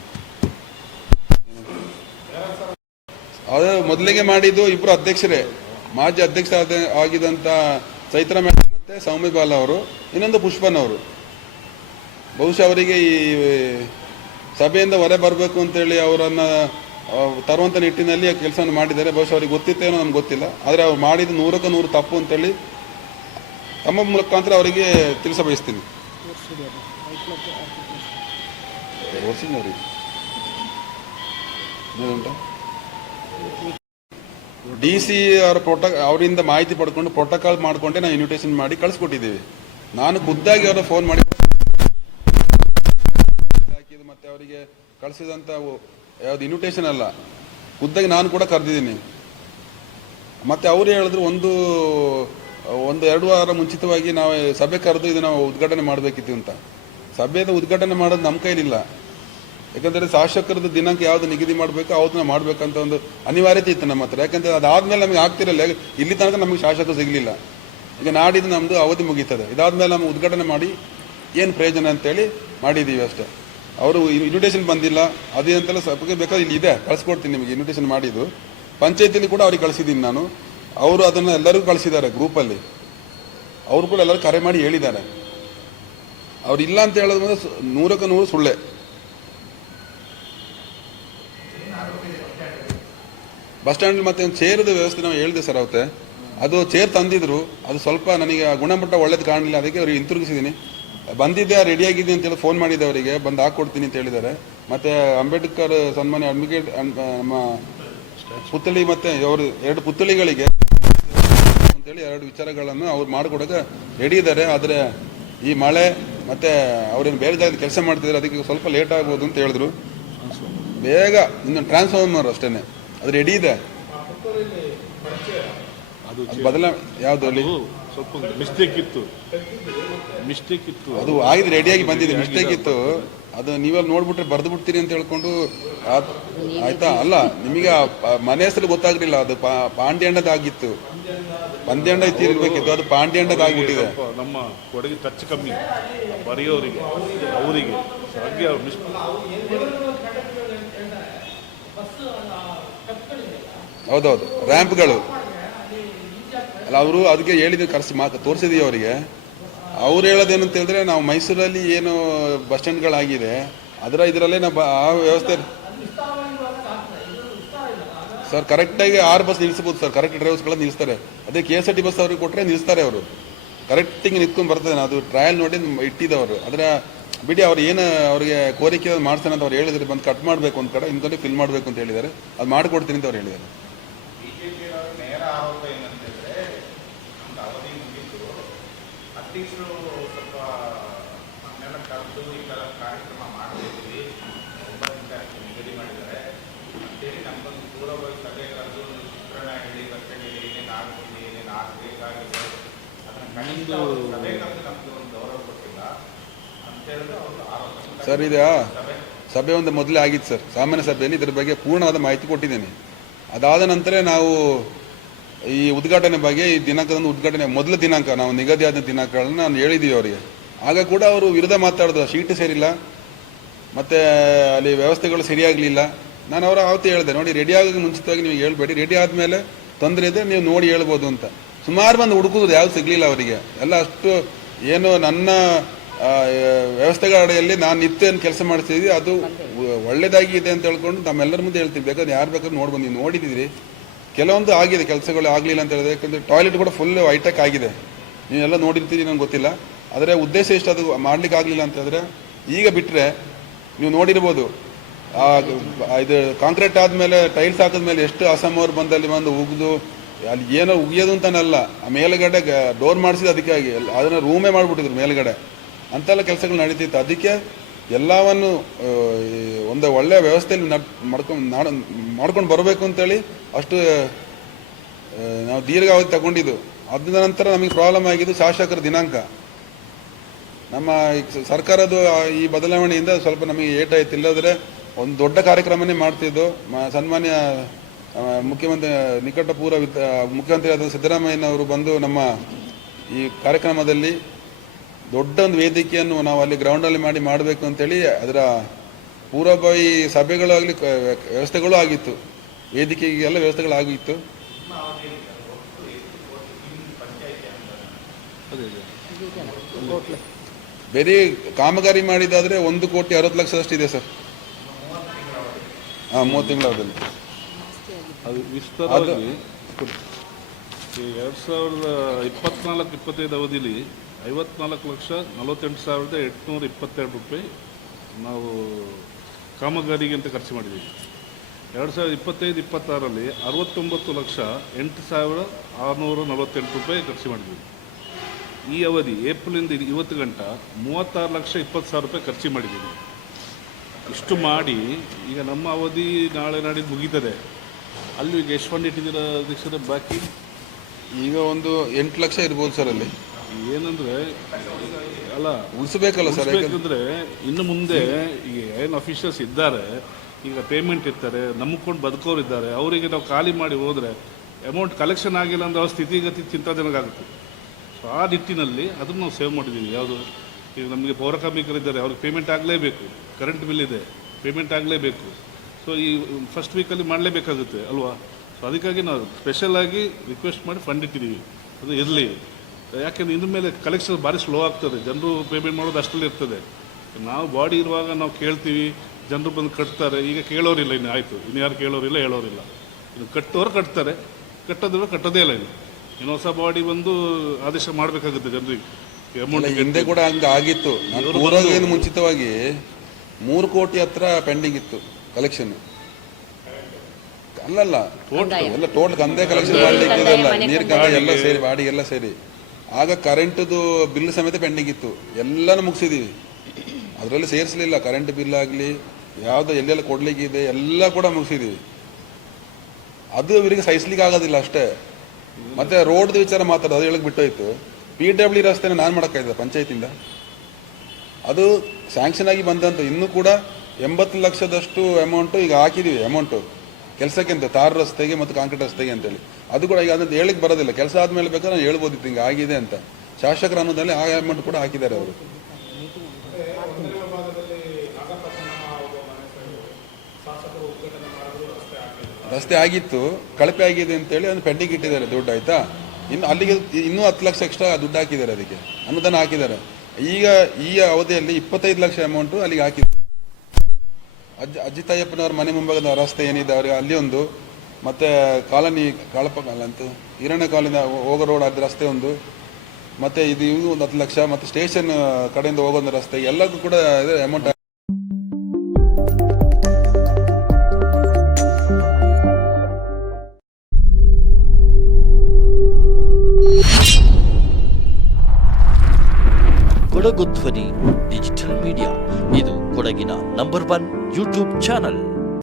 ಅದು ಮೊದಲಿಗೆ ಮಾಡಿದ್ದು ಇಬ್ಬರು ಅಧ್ಯಕ್ಷರೇ, ಮಾಜಿ ಅಧ್ಯಕ್ಷ ಆಗಿದ್ದಂಥ ಚೈತ್ರ ಮೇಡಮ್ ಮತ್ತು ಸೌಮ್ಯ ಬಾಲ ಅವರು, ಇನ್ನೊಂದು ಪುಷ್ಪನ್ ಅವರು. ಬಹುಶಃ ಅವರಿಗೆ ಈ ಸಭೆಯಿಂದ ಹೊರ ಬರಬೇಕು ಅಂತೇಳಿ ಅವರನ್ನು ತರುವಂಥ ನಿಟ್ಟಿನಲ್ಲಿ ಕೆಲಸವನ್ನು ಮಾಡಿದ್ದಾರೆ. ಬಹುಶಃ ಅವ್ರಿಗೆ ಗೊತ್ತಿತ್ತೇನೋ ನಮ್ಗೆ ಗೊತ್ತಿಲ್ಲ. ಆದರೆ ಅವ್ರು ಮಾಡಿದ್ದು 100ಕ್ಕೆ 100 ತಪ್ಪು ಅಂತೇಳಿ ತಮ್ಮ ಮುಖಾಂತರ ಅವರಿಗೆ ತಿಳಿಸ ಬಯಸ್ತೀನಿ. DC ಅವರ ಅವರಿಂದ ಮಾಹಿತಿ ಪಡ್ಕೊಂಡು ಪ್ರೋಟೋಕಾಲ್ ಮಾಡಿಕೊಂಡೆ ನಾವು ಇನ್ವಿಟೇಷನ್ ಮಾಡಿ ಕಳಿಸ್ಕೊಟ್ಟಿದ್ದೀವಿ. ನಾನು ಖುದ್ದಾಗಿ ಅವರ ಫೋನ್ ಮಾಡಿ ಹಾಕಿದ್ದು ಮತ್ತೆ ಅವರಿಗೆ ಕಳಿಸಿದಂಥ ಯಾವ್ದು ಇನ್ವಿಟೇಷನ್ ಅಲ್ಲ, ಖುದ್ದಾಗಿ ನಾನು ಕೂಡ ಕರೆದಿದ್ದೀನಿ. ಮತ್ತೆ ಅವರು ಹೇಳಿದ್ರು ಒಂದು 2 ವಾರ ಮುಂಚಿತವಾಗಿ ನಾವು ಸಭೆ ಕರೆದು ಇದು ನಾವು ಉದ್ಘಾಟನೆ ಮಾಡಬೇಕಿತ್ತು ಅಂತ. ಸಭೆದ ಉದ್ಘಾಟನೆ ಮಾಡೋದು ನಮ್ಮ ಕೈಲಿಲ್ಲ. ಯಾಕಂದರೆ ಶಾಸಕರದ್ದು ದಿನಾಂಕ ಯಾವುದು ನಿಗದಿ ಮಾಡಬೇಕು ಅವತ್ತು ಮಾಡಬೇಕಂತ ಒಂದು ಅನಿವಾರ್ಯತೆ ಇತ್ತು ನಮ್ಮ ಹತ್ರ. ಯಾಕಂದರೆ ಅದಾದಮೇಲೆ ನಮಗೆ ಆಗ್ತಿರಲ್ಲ, ಇಲ್ಲಿ ತನಕ ನಮಗೆ ಶಾಸಕರು ಸಿಗಲಿಲ್ಲ. ಈಗ ನಾಡಿದ್ದು ನಮ್ಮದು ಅವಧಿ ಮುಗೀತದೆ. ಇದಾದಮೇಲೆ ನಮ್ಮ ಉದ್ಘಾಟನೆ ಮಾಡಿ ಏನು ಪ್ರಯೋಜನ ಅಂತೇಳಿ ಮಾಡಿದ್ದೀವಿ ಅಷ್ಟೇ. ಅವರು ಇನ್ವಿಟೇಷನ್ ಬಂದಿಲ್ಲ ಅದೇ ಅಂತೆಲ್ಲ ಸಭೆಗೆ ಬೇಕಾದ್ರೆ ಇಲ್ಲಿ ಇದೆ, ಕಳಿಸ್ಕೊಡ್ತೀನಿ ನಿಮಗೆ ಇನ್ವಿಟೇಷನ್ ಮಾಡಿದ್ದು. ಪಂಚಾಯತಿಯಲ್ಲಿ ಕೂಡ ಅವ್ರಿಗೆ ಕಳಿಸಿದ್ದೀನಿ ನಾನು. ಅವರು ಅದನ್ನು ಎಲ್ಲರಿಗೂ ಕಳಿಸಿದ್ದಾರೆ ಗ್ರೂಪಲ್ಲಿ. ಅವರು ಕೂಡ ಎಲ್ಲರೂ ಕರೆ ಮಾಡಿ ಹೇಳಿದ್ದಾರೆ. ಅವ್ರು ಇಲ್ಲ ಅಂತ ಹೇಳೋದು 100ಕ್ಕೆ 100 ಸುಳ್ಳೆ. ಬಸ್ ಸ್ಟ್ಯಾಂಡ್ ಮತ್ತೆ ಒಂದು ಚೇರ್ದ ವ್ಯವಸ್ಥೆ ನಾವು ಹೇಳಿದೆ ಸರ್ ಅವತ್ತೆ. ಅದು ಚೇರ್ ತಂದಿದ್ರು, ಅದು ಸ್ವಲ್ಪ ನನಗೆ ಗುಣಮಟ್ಟ ಒಳ್ಳೇದು ಕಾಣಲಿಲ್ಲ, ಅದಕ್ಕೆ ಅವ್ರಿಗೆ ಹಿಂತಿರುಗಿಸಿದ್ದೀನಿ. ಬಂದಿದ್ದೆ ರೆಡಿಯಾಗಿದೆ ಅಂತೇಳಿ ಫೋನ್ ಮಾಡಿದ್ದೆ ಅವರಿಗೆ, ಬಂದು ಹಾಕ್ಕೊಡ್ತೀನಿ ಅಂತ ಹೇಳಿದ್ದಾರೆ. ಮತ್ತು ಅಂಬೇಡ್ಕರ್ ಸನ್ಮಾನ್ಯ ಅಡ್ವೊಕೇಟ್ ನಮ್ಮ ಪುತ್ಥಳಿ ಮತ್ತು ಅವರು 2 ಪುತ್ಥಳಿಗಳಿಗೆ ಅಂತೇಳಿ 2 ವಿಚಾರಗಳನ್ನು ಅವ್ರು ಮಾಡಿಕೊಡೋಕೆ ರೆಡಿ ಇದ್ದಾರೆ. ಆದರೆ ಈ ಮಳೆ ಮತ್ತು ಅವ್ರೇನು ಬೇರೆ ಜಾಗದಲ್ಲಿ ಕೆಲಸ ಮಾಡ್ತಿದ್ದಾರೆ, ಅದಕ್ಕೆ ಸ್ವಲ್ಪ ಲೇಟ್ ಆಗ್ಬೋದು ಅಂತ ಹೇಳಿದ್ರು. ಬೇಗ ಇನ್ನೊಂದು ಟ್ರಾನ್ಸ್ಫಾರ್ಮರ್ ಅಷ್ಟೇ ಅದು ರೆಡಿ ಇದೆ. ಯಾವುದು ಅಲ್ಲಿ ಸ್ವಲ್ಪ ಮಿಸ್ಟೇಕ್ ಇತ್ತು ಅದು ಆಗಿದೆ, ರೆಡಿಯಾಗಿ ಬಂದಿದೆ. ಮಿಸ್ಟೇಕ್ ಇತ್ತು, ಅದು ನೀವೆಲ್ಲ ನೋಡ್ಬಿಟ್ರೆ ಬರೆದು ಬಿಡ್ತೀರಿ ಅಂತ ಹೇಳ್ಕೊಂಡು ಆಯ್ತಾ. ಅಲ್ಲ, ನಿಮಗೆ ಮನೆ ಹೆಸರು ಗೊತ್ತಾಗ್ಲಿಲ್ಲ. ಅದು ಪಾಂಡ್ಯಂಡದಾಗಿತ್ತು, ಪಂದ್ಯಂಡ ಇರ್ಬೇಕಿತ್ತು, ಅದು ಪಾಂಡ್ಯಂಡದಾಗ್ಬಿಟ್ಟಿದೆ. ನಮ್ಮ ಕೊಡಗಿ ಟಚ್ ಕಮ್ಮಿ ಬರೆಯೋರಿಗೆ ಅವರಿಗೆ ಹಾಗೆ ಹೌದೌದು ರ್ಯಾಂಪ್ಗಳು ಅಲ್ಲ ಅವರು ಅದಕ್ಕೆ ಹೇಳಿದ್ವಿ ತೋರಿಸಿದೀವಿ ಅವರಿಗೆ. ಅವ್ರು ಹೇಳೋದೇನಂತ ಹೇಳಿದ್ರೆ ನಾವು ಮೈಸೂರಲ್ಲಿ ಏನು ಬಸ್ ಸ್ಟ್ಯಾಂಡ್ಗಳಾಗಿದೆ ಇದರಲ್ಲೇ ನಾವು ಆ ವ್ಯವಸ್ಥೆ ಸರ್ ಕರೆಕ್ಟಾಗಿ 6 ಬಸ್ ನಿಲ್ಲಿಸ್ಬೋದು ಸರ್, ಕರೆಕ್ಟ್ ಡ್ರೈವರ್ಸ್ಗಳನ್ನ ನಿಲ್ಲಿಸ್ತಾರೆ. ಅದೇ KSRT ಬಸ್ ಅವ್ರಿಗೆ ಕೊಟ್ಟರೆ ನಿಲ್ಲಿಸ್ತಾರೆ ಅವರು, ಕರೆಕ್ಟಿಂಗ್ ನಿಂತ್ಕೊಂಡು ಬರ್ತದೆ. ಅದು ಟ್ರಯಲ್ ನೋಡಿ ಇಟ್ಟಿದ್ದವರು. ಅದರ ಬಿಡಿ ಅವ್ರು ಏನು ಅವ್ರಿಗೆ ಕೋರಿಕೆ ಮಾಡ್ತಾನೆ ಅಂತ ಅವ್ರು ಹೇಳಿದ್ರೆ ಬಂದು ಕಟ್ ಮಾಡಬೇಕು ಒಂದು ಕಡೆ, ಇನ್ನೊಂದು ಫಿಲ್ ಮಾಡಬೇಕು ಅಂತ ಹೇಳಿದ್ದಾರೆ. ಅದು ಮಾಡಿಕೊಡ್ತೀನಿ ಅಂತ ಅವ್ರು ಹೇಳಿದ್ದಾರೆ. ಸರ್ ಇದು ಸಭೆ ಒಂದು ಮೊದಲೇ ಆಗಿತ್ತು ಸರ್, ಸಾಮಾನ್ಯ ಸಭೆಯಲ್ಲಿ ಇದ್ರ ಬಗ್ಗೆ ಪೂರ್ಣವಾದ ಮಾಹಿತಿ ಕೊಟ್ಟಿದ್ದೇನೆ. ಅದಾದ ನಂತರ ನಾವು ಈ ಉದ್ಘಾಟನೆ ಬಗ್ಗೆ ಈ ದಿನಾಂಕದಂದು ಉದ್ಘಾಟನೆ ಮೊದಲ ದಿನಾಂಕ ನಾವು ನಿಗದಿಯಾದ ದಿನಾಂಕಗಳನ್ನ ನಾನು ಹೇಳಿದ್ದೀವಿ ಅವರಿಗೆ. ಆಗ ಕೂಡ ಅವರು ವಿರುದ್ಧ ಮಾತಾಡೋದು, ಶೀಟ್ ಸೇರಿಲ್ಲ ಮತ್ತು ಅಲ್ಲಿ ವ್ಯವಸ್ಥೆಗಳು ಸರಿಯಾಗಲಿಲ್ಲ. ನಾನು ಅವತ್ತು ಹೇಳಿದೆ, ನೋಡಿ ರೆಡಿ ಆಗೋದು ಮುಂಚಿತವಾಗಿ ನೀವು ಹೇಳ್ಬೇಡಿ, ರೆಡಿ ಆದಮೇಲೆ ತೊಂದರೆ ಇದ್ದರೆ ನೀವು ನೋಡಿ ಹೇಳ್ಬೋದು ಅಂತ. ಸುಮಾರು ಬಂದು ಹುಡುಕೋದು ಯಾವುದು ಸಿಗಲಿಲ್ಲ ಅವರಿಗೆ. ಎಲ್ಲ ಅಷ್ಟು ಏನು ನನ್ನ ವ್ಯವಸ್ಥೆಗಳ ಅಡಿಯಲ್ಲಿ ನಾನು ನಿತ್ಯ ಕೆಲಸ ಮಾಡ್ತಿದ್ವಿ, ಅದು ಒಳ್ಳೇದಾಗಿ ಇದೆ ಅಂತ ಹೇಳ್ಕೊಂಡು ನಮ್ಮೆಲ್ಲರ ಮುಂದೆ ಹೇಳ್ತೀವಿ. ಬೇಕಾದ್ರೆ ಯಾರು ಬೇಕಾದ್ರೂ ನೋಡ್ಬೋದು, ನೀವು ನೋಡಿದ್ದೀರಿ. ಕೆಲವೊಂದು ಆಗಿದೆ ಕೆಲಸಗಳು ಆಗಲಿಲ್ಲ ಅಂತ ಹೇಳಿದ್ರೆ, ಯಾಕಂದರೆ ಟಾಯ್ಲೆಟ್ ಕೂಡ ಫುಲ್ ಹೈಟೆಕ್ ಆಗಿದೆ, ನೀವೆಲ್ಲ ನೋಡಿರ್ತೀರಿ, ನಂಗೆ ಗೊತ್ತಿಲ್ಲ. ಆದರೆ ಉದ್ದೇಶ ಎಷ್ಟು ಅದು ಮಾಡ್ಲಿಕ್ಕೆ ಆಗಲಿಲ್ಲ ಅಂತ ಹೇಳಿದ್ರೆ, ಈಗ ಬಿಟ್ಟರೆ ನೀವು ನೋಡಿರ್ಬೋದು ಇದು ಕಾಂಕ್ರೀಟ್ ಆದಮೇಲೆ ಟೈಲ್ಸ್ ಹಾಕಿದ್ಮೇಲೆ ಎಷ್ಟು ಅಸಮವ್ರು ಬಂದಲ್ಲಿ ಬಂದು ಉಗಿದು ಅಲ್ಲಿ ಏನೋ ಉಗಿಯೋದು ಅಂತಾನಲ್ಲ, ಆ ಮೇಲುಗಡೆ ಡೋರ್ ಮಾಡಿಸಿದ ಅದಕ್ಕಾಗಿ ಅದನ್ನು ರೂಮೇ ಮಾಡಿಬಿಟ್ಟಿದ್ರು ಮೇಲುಗಡೆ, ಅಂತೆಲ್ಲ ಕೆಲಸಗಳು ನಡೀತಿತ್ತು. ಅದಕ್ಕೆ ಎಲ್ಲವನ್ನು ಒಂದು ಒಳ್ಳೆಯ ವ್ಯವಸ್ಥೆಯಲ್ಲಿ ಮಾಡ್ಕೊಂಡು ಬರಬೇಕು ಅಂತೇಳಿ ಅಷ್ಟು ನಾವು ದೀರ್ಘಾವಧಿ ತಗೊಂಡಿದ್ದು. ಅದ ನಂತರ ನಮಗೆ ಪ್ರಾಬ್ಲಮ್ ಆಗಿದ್ದು ಶಾಸಕರ ದಿನಾಂಕ. ನಮ್ಮ ಸರ್ಕಾರದ ಈ ಬದಲಾವಣೆಯಿಂದ ಸ್ವಲ್ಪ ನಮಗೆ ಏಟಾಯ್ತು. ಇಲ್ಲದ್ರೆ ಒಂದು ದೊಡ್ಡ ಕಾರ್ಯಕ್ರಮನೇ ಮಾಡ್ತಿದ್ದು. ಸನ್ಮಾನ್ಯ ಮುಖ್ಯಮಂತ್ರಿ ನಿಕಟ ಪೂರ್ವ ಮುಖ್ಯಮಂತ್ರಿ ಆದ ಸಿದ್ದರಾಮಯ್ಯನವರು ಬಂದು ನಮ್ಮ ಈ ಕಾರ್ಯಕ್ರಮದಲ್ಲಿ ದೊಡ್ಡ ಒಂದು ವೇದಿಕೆಯನ್ನು ನಾವು ಅಲ್ಲಿ ಗ್ರೌಂಡಲ್ಲಿ ಮಾಡಬೇಕು ಅಂತೇಳಿ ಅದರ ಪೂರ್ವಭಾವಿ ಸಭೆಗಳಾಗಲಿ ವ್ಯವಸ್ಥೆಗಳು ಆಗಿತ್ತು, ವೇದಿಕೆಗೆಲ್ಲ ವ್ಯವಸ್ಥೆಗಳಾಗಿತ್ತು. ಬೇರೆ ಕಾಮಗಾರಿ ಮಾಡಿದಾದ್ರೆ 1,60,60,000 ಇದೆ ಸರ್. 30 ತಿಂಗಳ ಅವಧಿಯಲ್ಲಿ ಅದು ವಿಸ್ತಾರವಾಗಿ 2024-25 ಅವಧಿಯಲ್ಲಿ 54,48,822 ರೂಪಾಯಿ ನಾವು ಕಾಮಗಾರಿಗೆ ಅಂತ ಖರ್ಚು ಮಾಡಿದ್ದೀವಿ. 2025-26ರಲ್ಲಿ 69,08,648 ರೂಪಾಯಿ ಖರ್ಚು ಮಾಡಿದ್ದೀವಿ. ಈ ಅವಧಿ ಏಪ್ರಿಲಿಂದ ಇವತ್ತು ಗಂಟ 36,20,000 ರೂಪಾಯಿ ಖರ್ಚು ಮಾಡಿದ್ದೀವಿ. ಇಷ್ಟು ಮಾಡಿ ಈಗ ನಮ್ಮ ಅವಧಿ ನಾಳೆ ನಾಡಿದ್ದು ಮುಗೀತದೆ. ಅಲ್ಲಿ ಈಗ ಎಷ್ಟು ಫಂಡ್ ಇಟ್ಟಿದ್ದೀರ ಅಧ್ಯಕ್ಷರ ಬಾಕಿ? ಈಗ ಒಂದು 8 ಲಕ್ಷ ಇರ್ಬೋದು ಸರ್. ಅಲ್ಲಿ ಏನಂದರೆ ಅಲ್ಲ ಉಳಿಸಬೇಕಲ್ಲ ಸರ್, ಯಾಕಂದರೆ ಇನ್ನು ಮುಂದೆ ಈಗ ಏನು ಅಫಿಷಿಯಲ್ಸ್ ಇದ್ದಾರೆ, ಈಗ ಪೇಮೆಂಟ್ ಇರ್ತಾರೆ, ನಂಬ್ಕೊಂಡು ಬದುಕೋರು ಇದ್ದಾರೆ, ಅವರಿಗೆ ನಾವು ಖಾಲಿ ಮಾಡಿ ಹೋದರೆ ಅಮೌಂಟ್ ಕಲೆಕ್ಷನ್ ಆಗಿಲ್ಲ ಅಂದರೆ ಅವ್ರ ಸ್ಥಿತಿಗತಿ ಚಿಂತಾಜನಕ. ಸೊ ಆ ನಿಟ್ಟಿನಲ್ಲಿ ಅದನ್ನು ನಾವು ಸೇವ್ ಮಾಡಿದ್ದೀವಿ. ಯಾವುದು ಈಗ ನಮಗೆ ಪೌರ ಕಾರ್ಮಿಕರಿದ್ದಾರೆ, ಅವ್ರಿಗೆ ಪೇಮೆಂಟ್ ಆಗಲೇಬೇಕು, ಕರೆಂಟ್ ಬಿಲ್ ಇದೆ, ಪೇಮೆಂಟ್ ಆಗಲೇಬೇಕು. ಸೊ ಈ ಫಸ್ಟ್ ವೀಕಲ್ಲಿ ಮಾಡಲೇಬೇಕಾಗುತ್ತೆ ಅಲ್ವಾ? ಸೊ ಅದಕ್ಕಾಗಿ ನಾವು ಸ್ಪೆಷಲಾಗಿ ರಿಕ್ವೆಸ್ಟ್ ಮಾಡಿ ಫಂಡ್ ಇಟ್ಟಿದ್ದೀವಿ, ಅದು ಇರಲಿ. ಯಾಕೆಂದರೆ ಇದ್ರ ಮೇಲೆ ಕಲೆಕ್ಷನ್ ಭಾರಿ ಸ್ಲೋ ಆಗ್ತದೆ, ಜನರು ಪೇಮೆಂಟ್ ಮಾಡೋದು ಅಷ್ಟರಲ್ಲಿ ಇರ್ತದೆ. ನಾವು ಬಾಡಿ ಇರುವಾಗ ನಾವು ಕೇಳ್ತೀವಿ, ಜನರು ಬಂದು ಕಟ್ತಾರೆ. ಈಗ ಕೇಳೋರಿಲ್ಲ, ಇನ್ನು ಆಯಿತು, ಇನ್ನು ಯಾರು ಕೇಳೋರಿಲ್ಲ, ಹೇಳೋರಿಲ್ಲ. ಇನ್ನು ಕಟ್ಟೋರು ಕಟ್ತಾರೆ, ಕಟ್ಟೋದಿಲ್ಲ ಕಟ್ಟೋದೇ ಇಲ್ಲ. ಇನ್ನು ಹೊಸ ಬಾಡಿ ಬಂದು ಆದೇಶ ಮಾಡಬೇಕಾಗುತ್ತೆ ಜನರಿಗೆ. ಅಮೌಂಟ್ ಹಿಂದೆ ಕೂಡ ಹಂಗೆ ಆಗಿತ್ತು. ಏನು ಮುಂಚಿತವಾಗಿ 3 ಕೋಟಿ ಹತ್ರ ಪೆಂಡಿಂಗ್ ಇತ್ತು ಕಲೆಕ್ಷನ್. ಅಲ್ಲಲ್ಲ ಎಲ್ಲ ಟೋಟಲ್ ಕಂದೇ ಕಲೆಕ್ಷನ್ ಮಾಡಲಿಕ್ಕೆ ನೀರು ಕಂದ ಎಲ್ಲ ಸೇರಿ ಬಾಡಿ ಎಲ್ಲ ಸೇರಿ. ಆಗ ಕರೆಂಟ್ದು ಬಿಲ್ ಸಮೇತ ಪೆಂಡಿಂಗ್ ಇತ್ತು, ಎಲ್ಲನೂ ಮುಗಿಸಿದ್ದೀವಿ. ಅದರಲ್ಲಿ ಸೇರಿಸಲಿಲ್ಲ, ಕರೆಂಟ್ ಬಿಲ್ ಆಗಲಿ ಯಾವುದೋ ಎಲ್ಲೆಲ್ಲ ಕೊಡ್ಲಿಕ್ಕಿದೆ ಎಲ್ಲ ಕೂಡ ಮುಗಿಸಿದ್ದೀವಿ. ಅದು ಇವರಿಗೆ ಸಹಿಸ್ಲಿಕ್ಕೆ ಆಗೋದಿಲ್ಲ ಅಷ್ಟೇ. ಮತ್ತೆ ರೋಡ್ದು ವಿಚಾರ ಮಾತಾಡೋದು, ಅದು ಹೇಳಕ್ಕೆ ಬಿಟ್ಟೋಯ್ತು. PWD ರಸ್ತೆನ ನಾನು ಮಾಡೋಕ್ಕಾಯ್ತದೆ ಪಂಚಾಯತಿಂದ, ಅದು ಸ್ಯಾಂಕ್ಷನ್ ಆಗಿ ಬಂದಂತ. ಇನ್ನೂ ಕೂಡ 80 ಲಕ್ಷದಷ್ಟು ಅಮೌಂಟು ಈಗ ಹಾಕಿದ್ದೀವಿ, ಅಮೌಂಟು ಕೆಲಸಕ್ಕೆ ಅಂತ, ತಾರ್ ರಸ್ತೆಗೆ ಮತ್ತು ಕಾಂಕ್ರೀಟ್ ರಸ್ತೆಗೆ ಅಂತೇಳಿ. ಅದು ಕೂಡ ಈಗ ಅದನ್ನು ಹೇಳಿಕ್ಕೆ ಬರೋದಿಲ್ಲ, ಕೆಲಸ ಆದಮೇಲೆ ಬೇಕಾದ್ರೆ ನಾವು ಹೇಳ್ಬೋದಿತ್ತು ಹಿಂಗೆ ಆಗಿದೆ ಅಂತ. ಶಾಸಕರ ಅನ್ನೋದಲ್ಲಿ ಆ ಅಮೌಂಟ್ ಕೂಡ ಹಾಕಿದ್ದಾರೆ ಅವರು. ರಸ್ತೆ ಆಗಿತ್ತು, ಕಳಪೆ ಆಗಿದೆ ಅಂತೇಳಿ ಅದನ್ನು ಪೆಂಡಿಂಗ್ ಇಟ್ಟಿದ್ದಾರೆ ದುಡ್ಡು, ಆಯಿತಾ. ಇನ್ನು ಅಲ್ಲಿಗೆ ಇನ್ನೂ 10 ಲಕ್ಷ ಎಕ್ಸ್ಟ್ರಾ ದುಡ್ಡು ಹಾಕಿದ್ದಾರೆ, ಅದಕ್ಕೆ ಅನುದಾನ ಹಾಕಿದ್ದಾರೆ. ಈಗ ಈ ಅವಧಿಯಲ್ಲಿ 25 ಲಕ್ಷ ಅಮೌಂಟು ಅಲ್ಲಿಗೆ ಹಾಕಿದ್ದಾರೆ. ಅಜ್ಜಿ ತಾಯಪ್ಪನವ್ರ ಮನೆ ಮುಂಭಾಗದ ರಸ್ತೆ ಏನಿದೆ ಅವ್ರಿಗೆ ಅಲ್ಲಿ ಒಂದು, ಮತ್ತು ಕಾಲನಿ ಕಾಳಪ್ಪ ಅಂತ ಹಿರಣ್ಯ ಕಾಲನಿ ಹೋಗೋ ರೋಡ್ ಅದು ರಸ್ತೆ ಒಂದು, ಮತ್ತು ಇದು ಒಂದು 10 ಲಕ್ಷ, ಮತ್ತು ಸ್ಟೇಷನ್ ಕಡೆಯಿಂದ ಹೋಗೋದು ರಸ್ತೆ ಎಲ್ಲಕ್ಕೂ ಕೂಡ ಅಮೌಂಟ್. ಕೊಡಗು ಧ್ವನಿ ಡಿಜಿಟಲ್ ಮೀಡಿಯಾ, ಇದು ಕೊಡಗಿನ ನಂಬರ್ 1 ಯೂಟ್ಯೂಬ್ ಚಾನಲ್.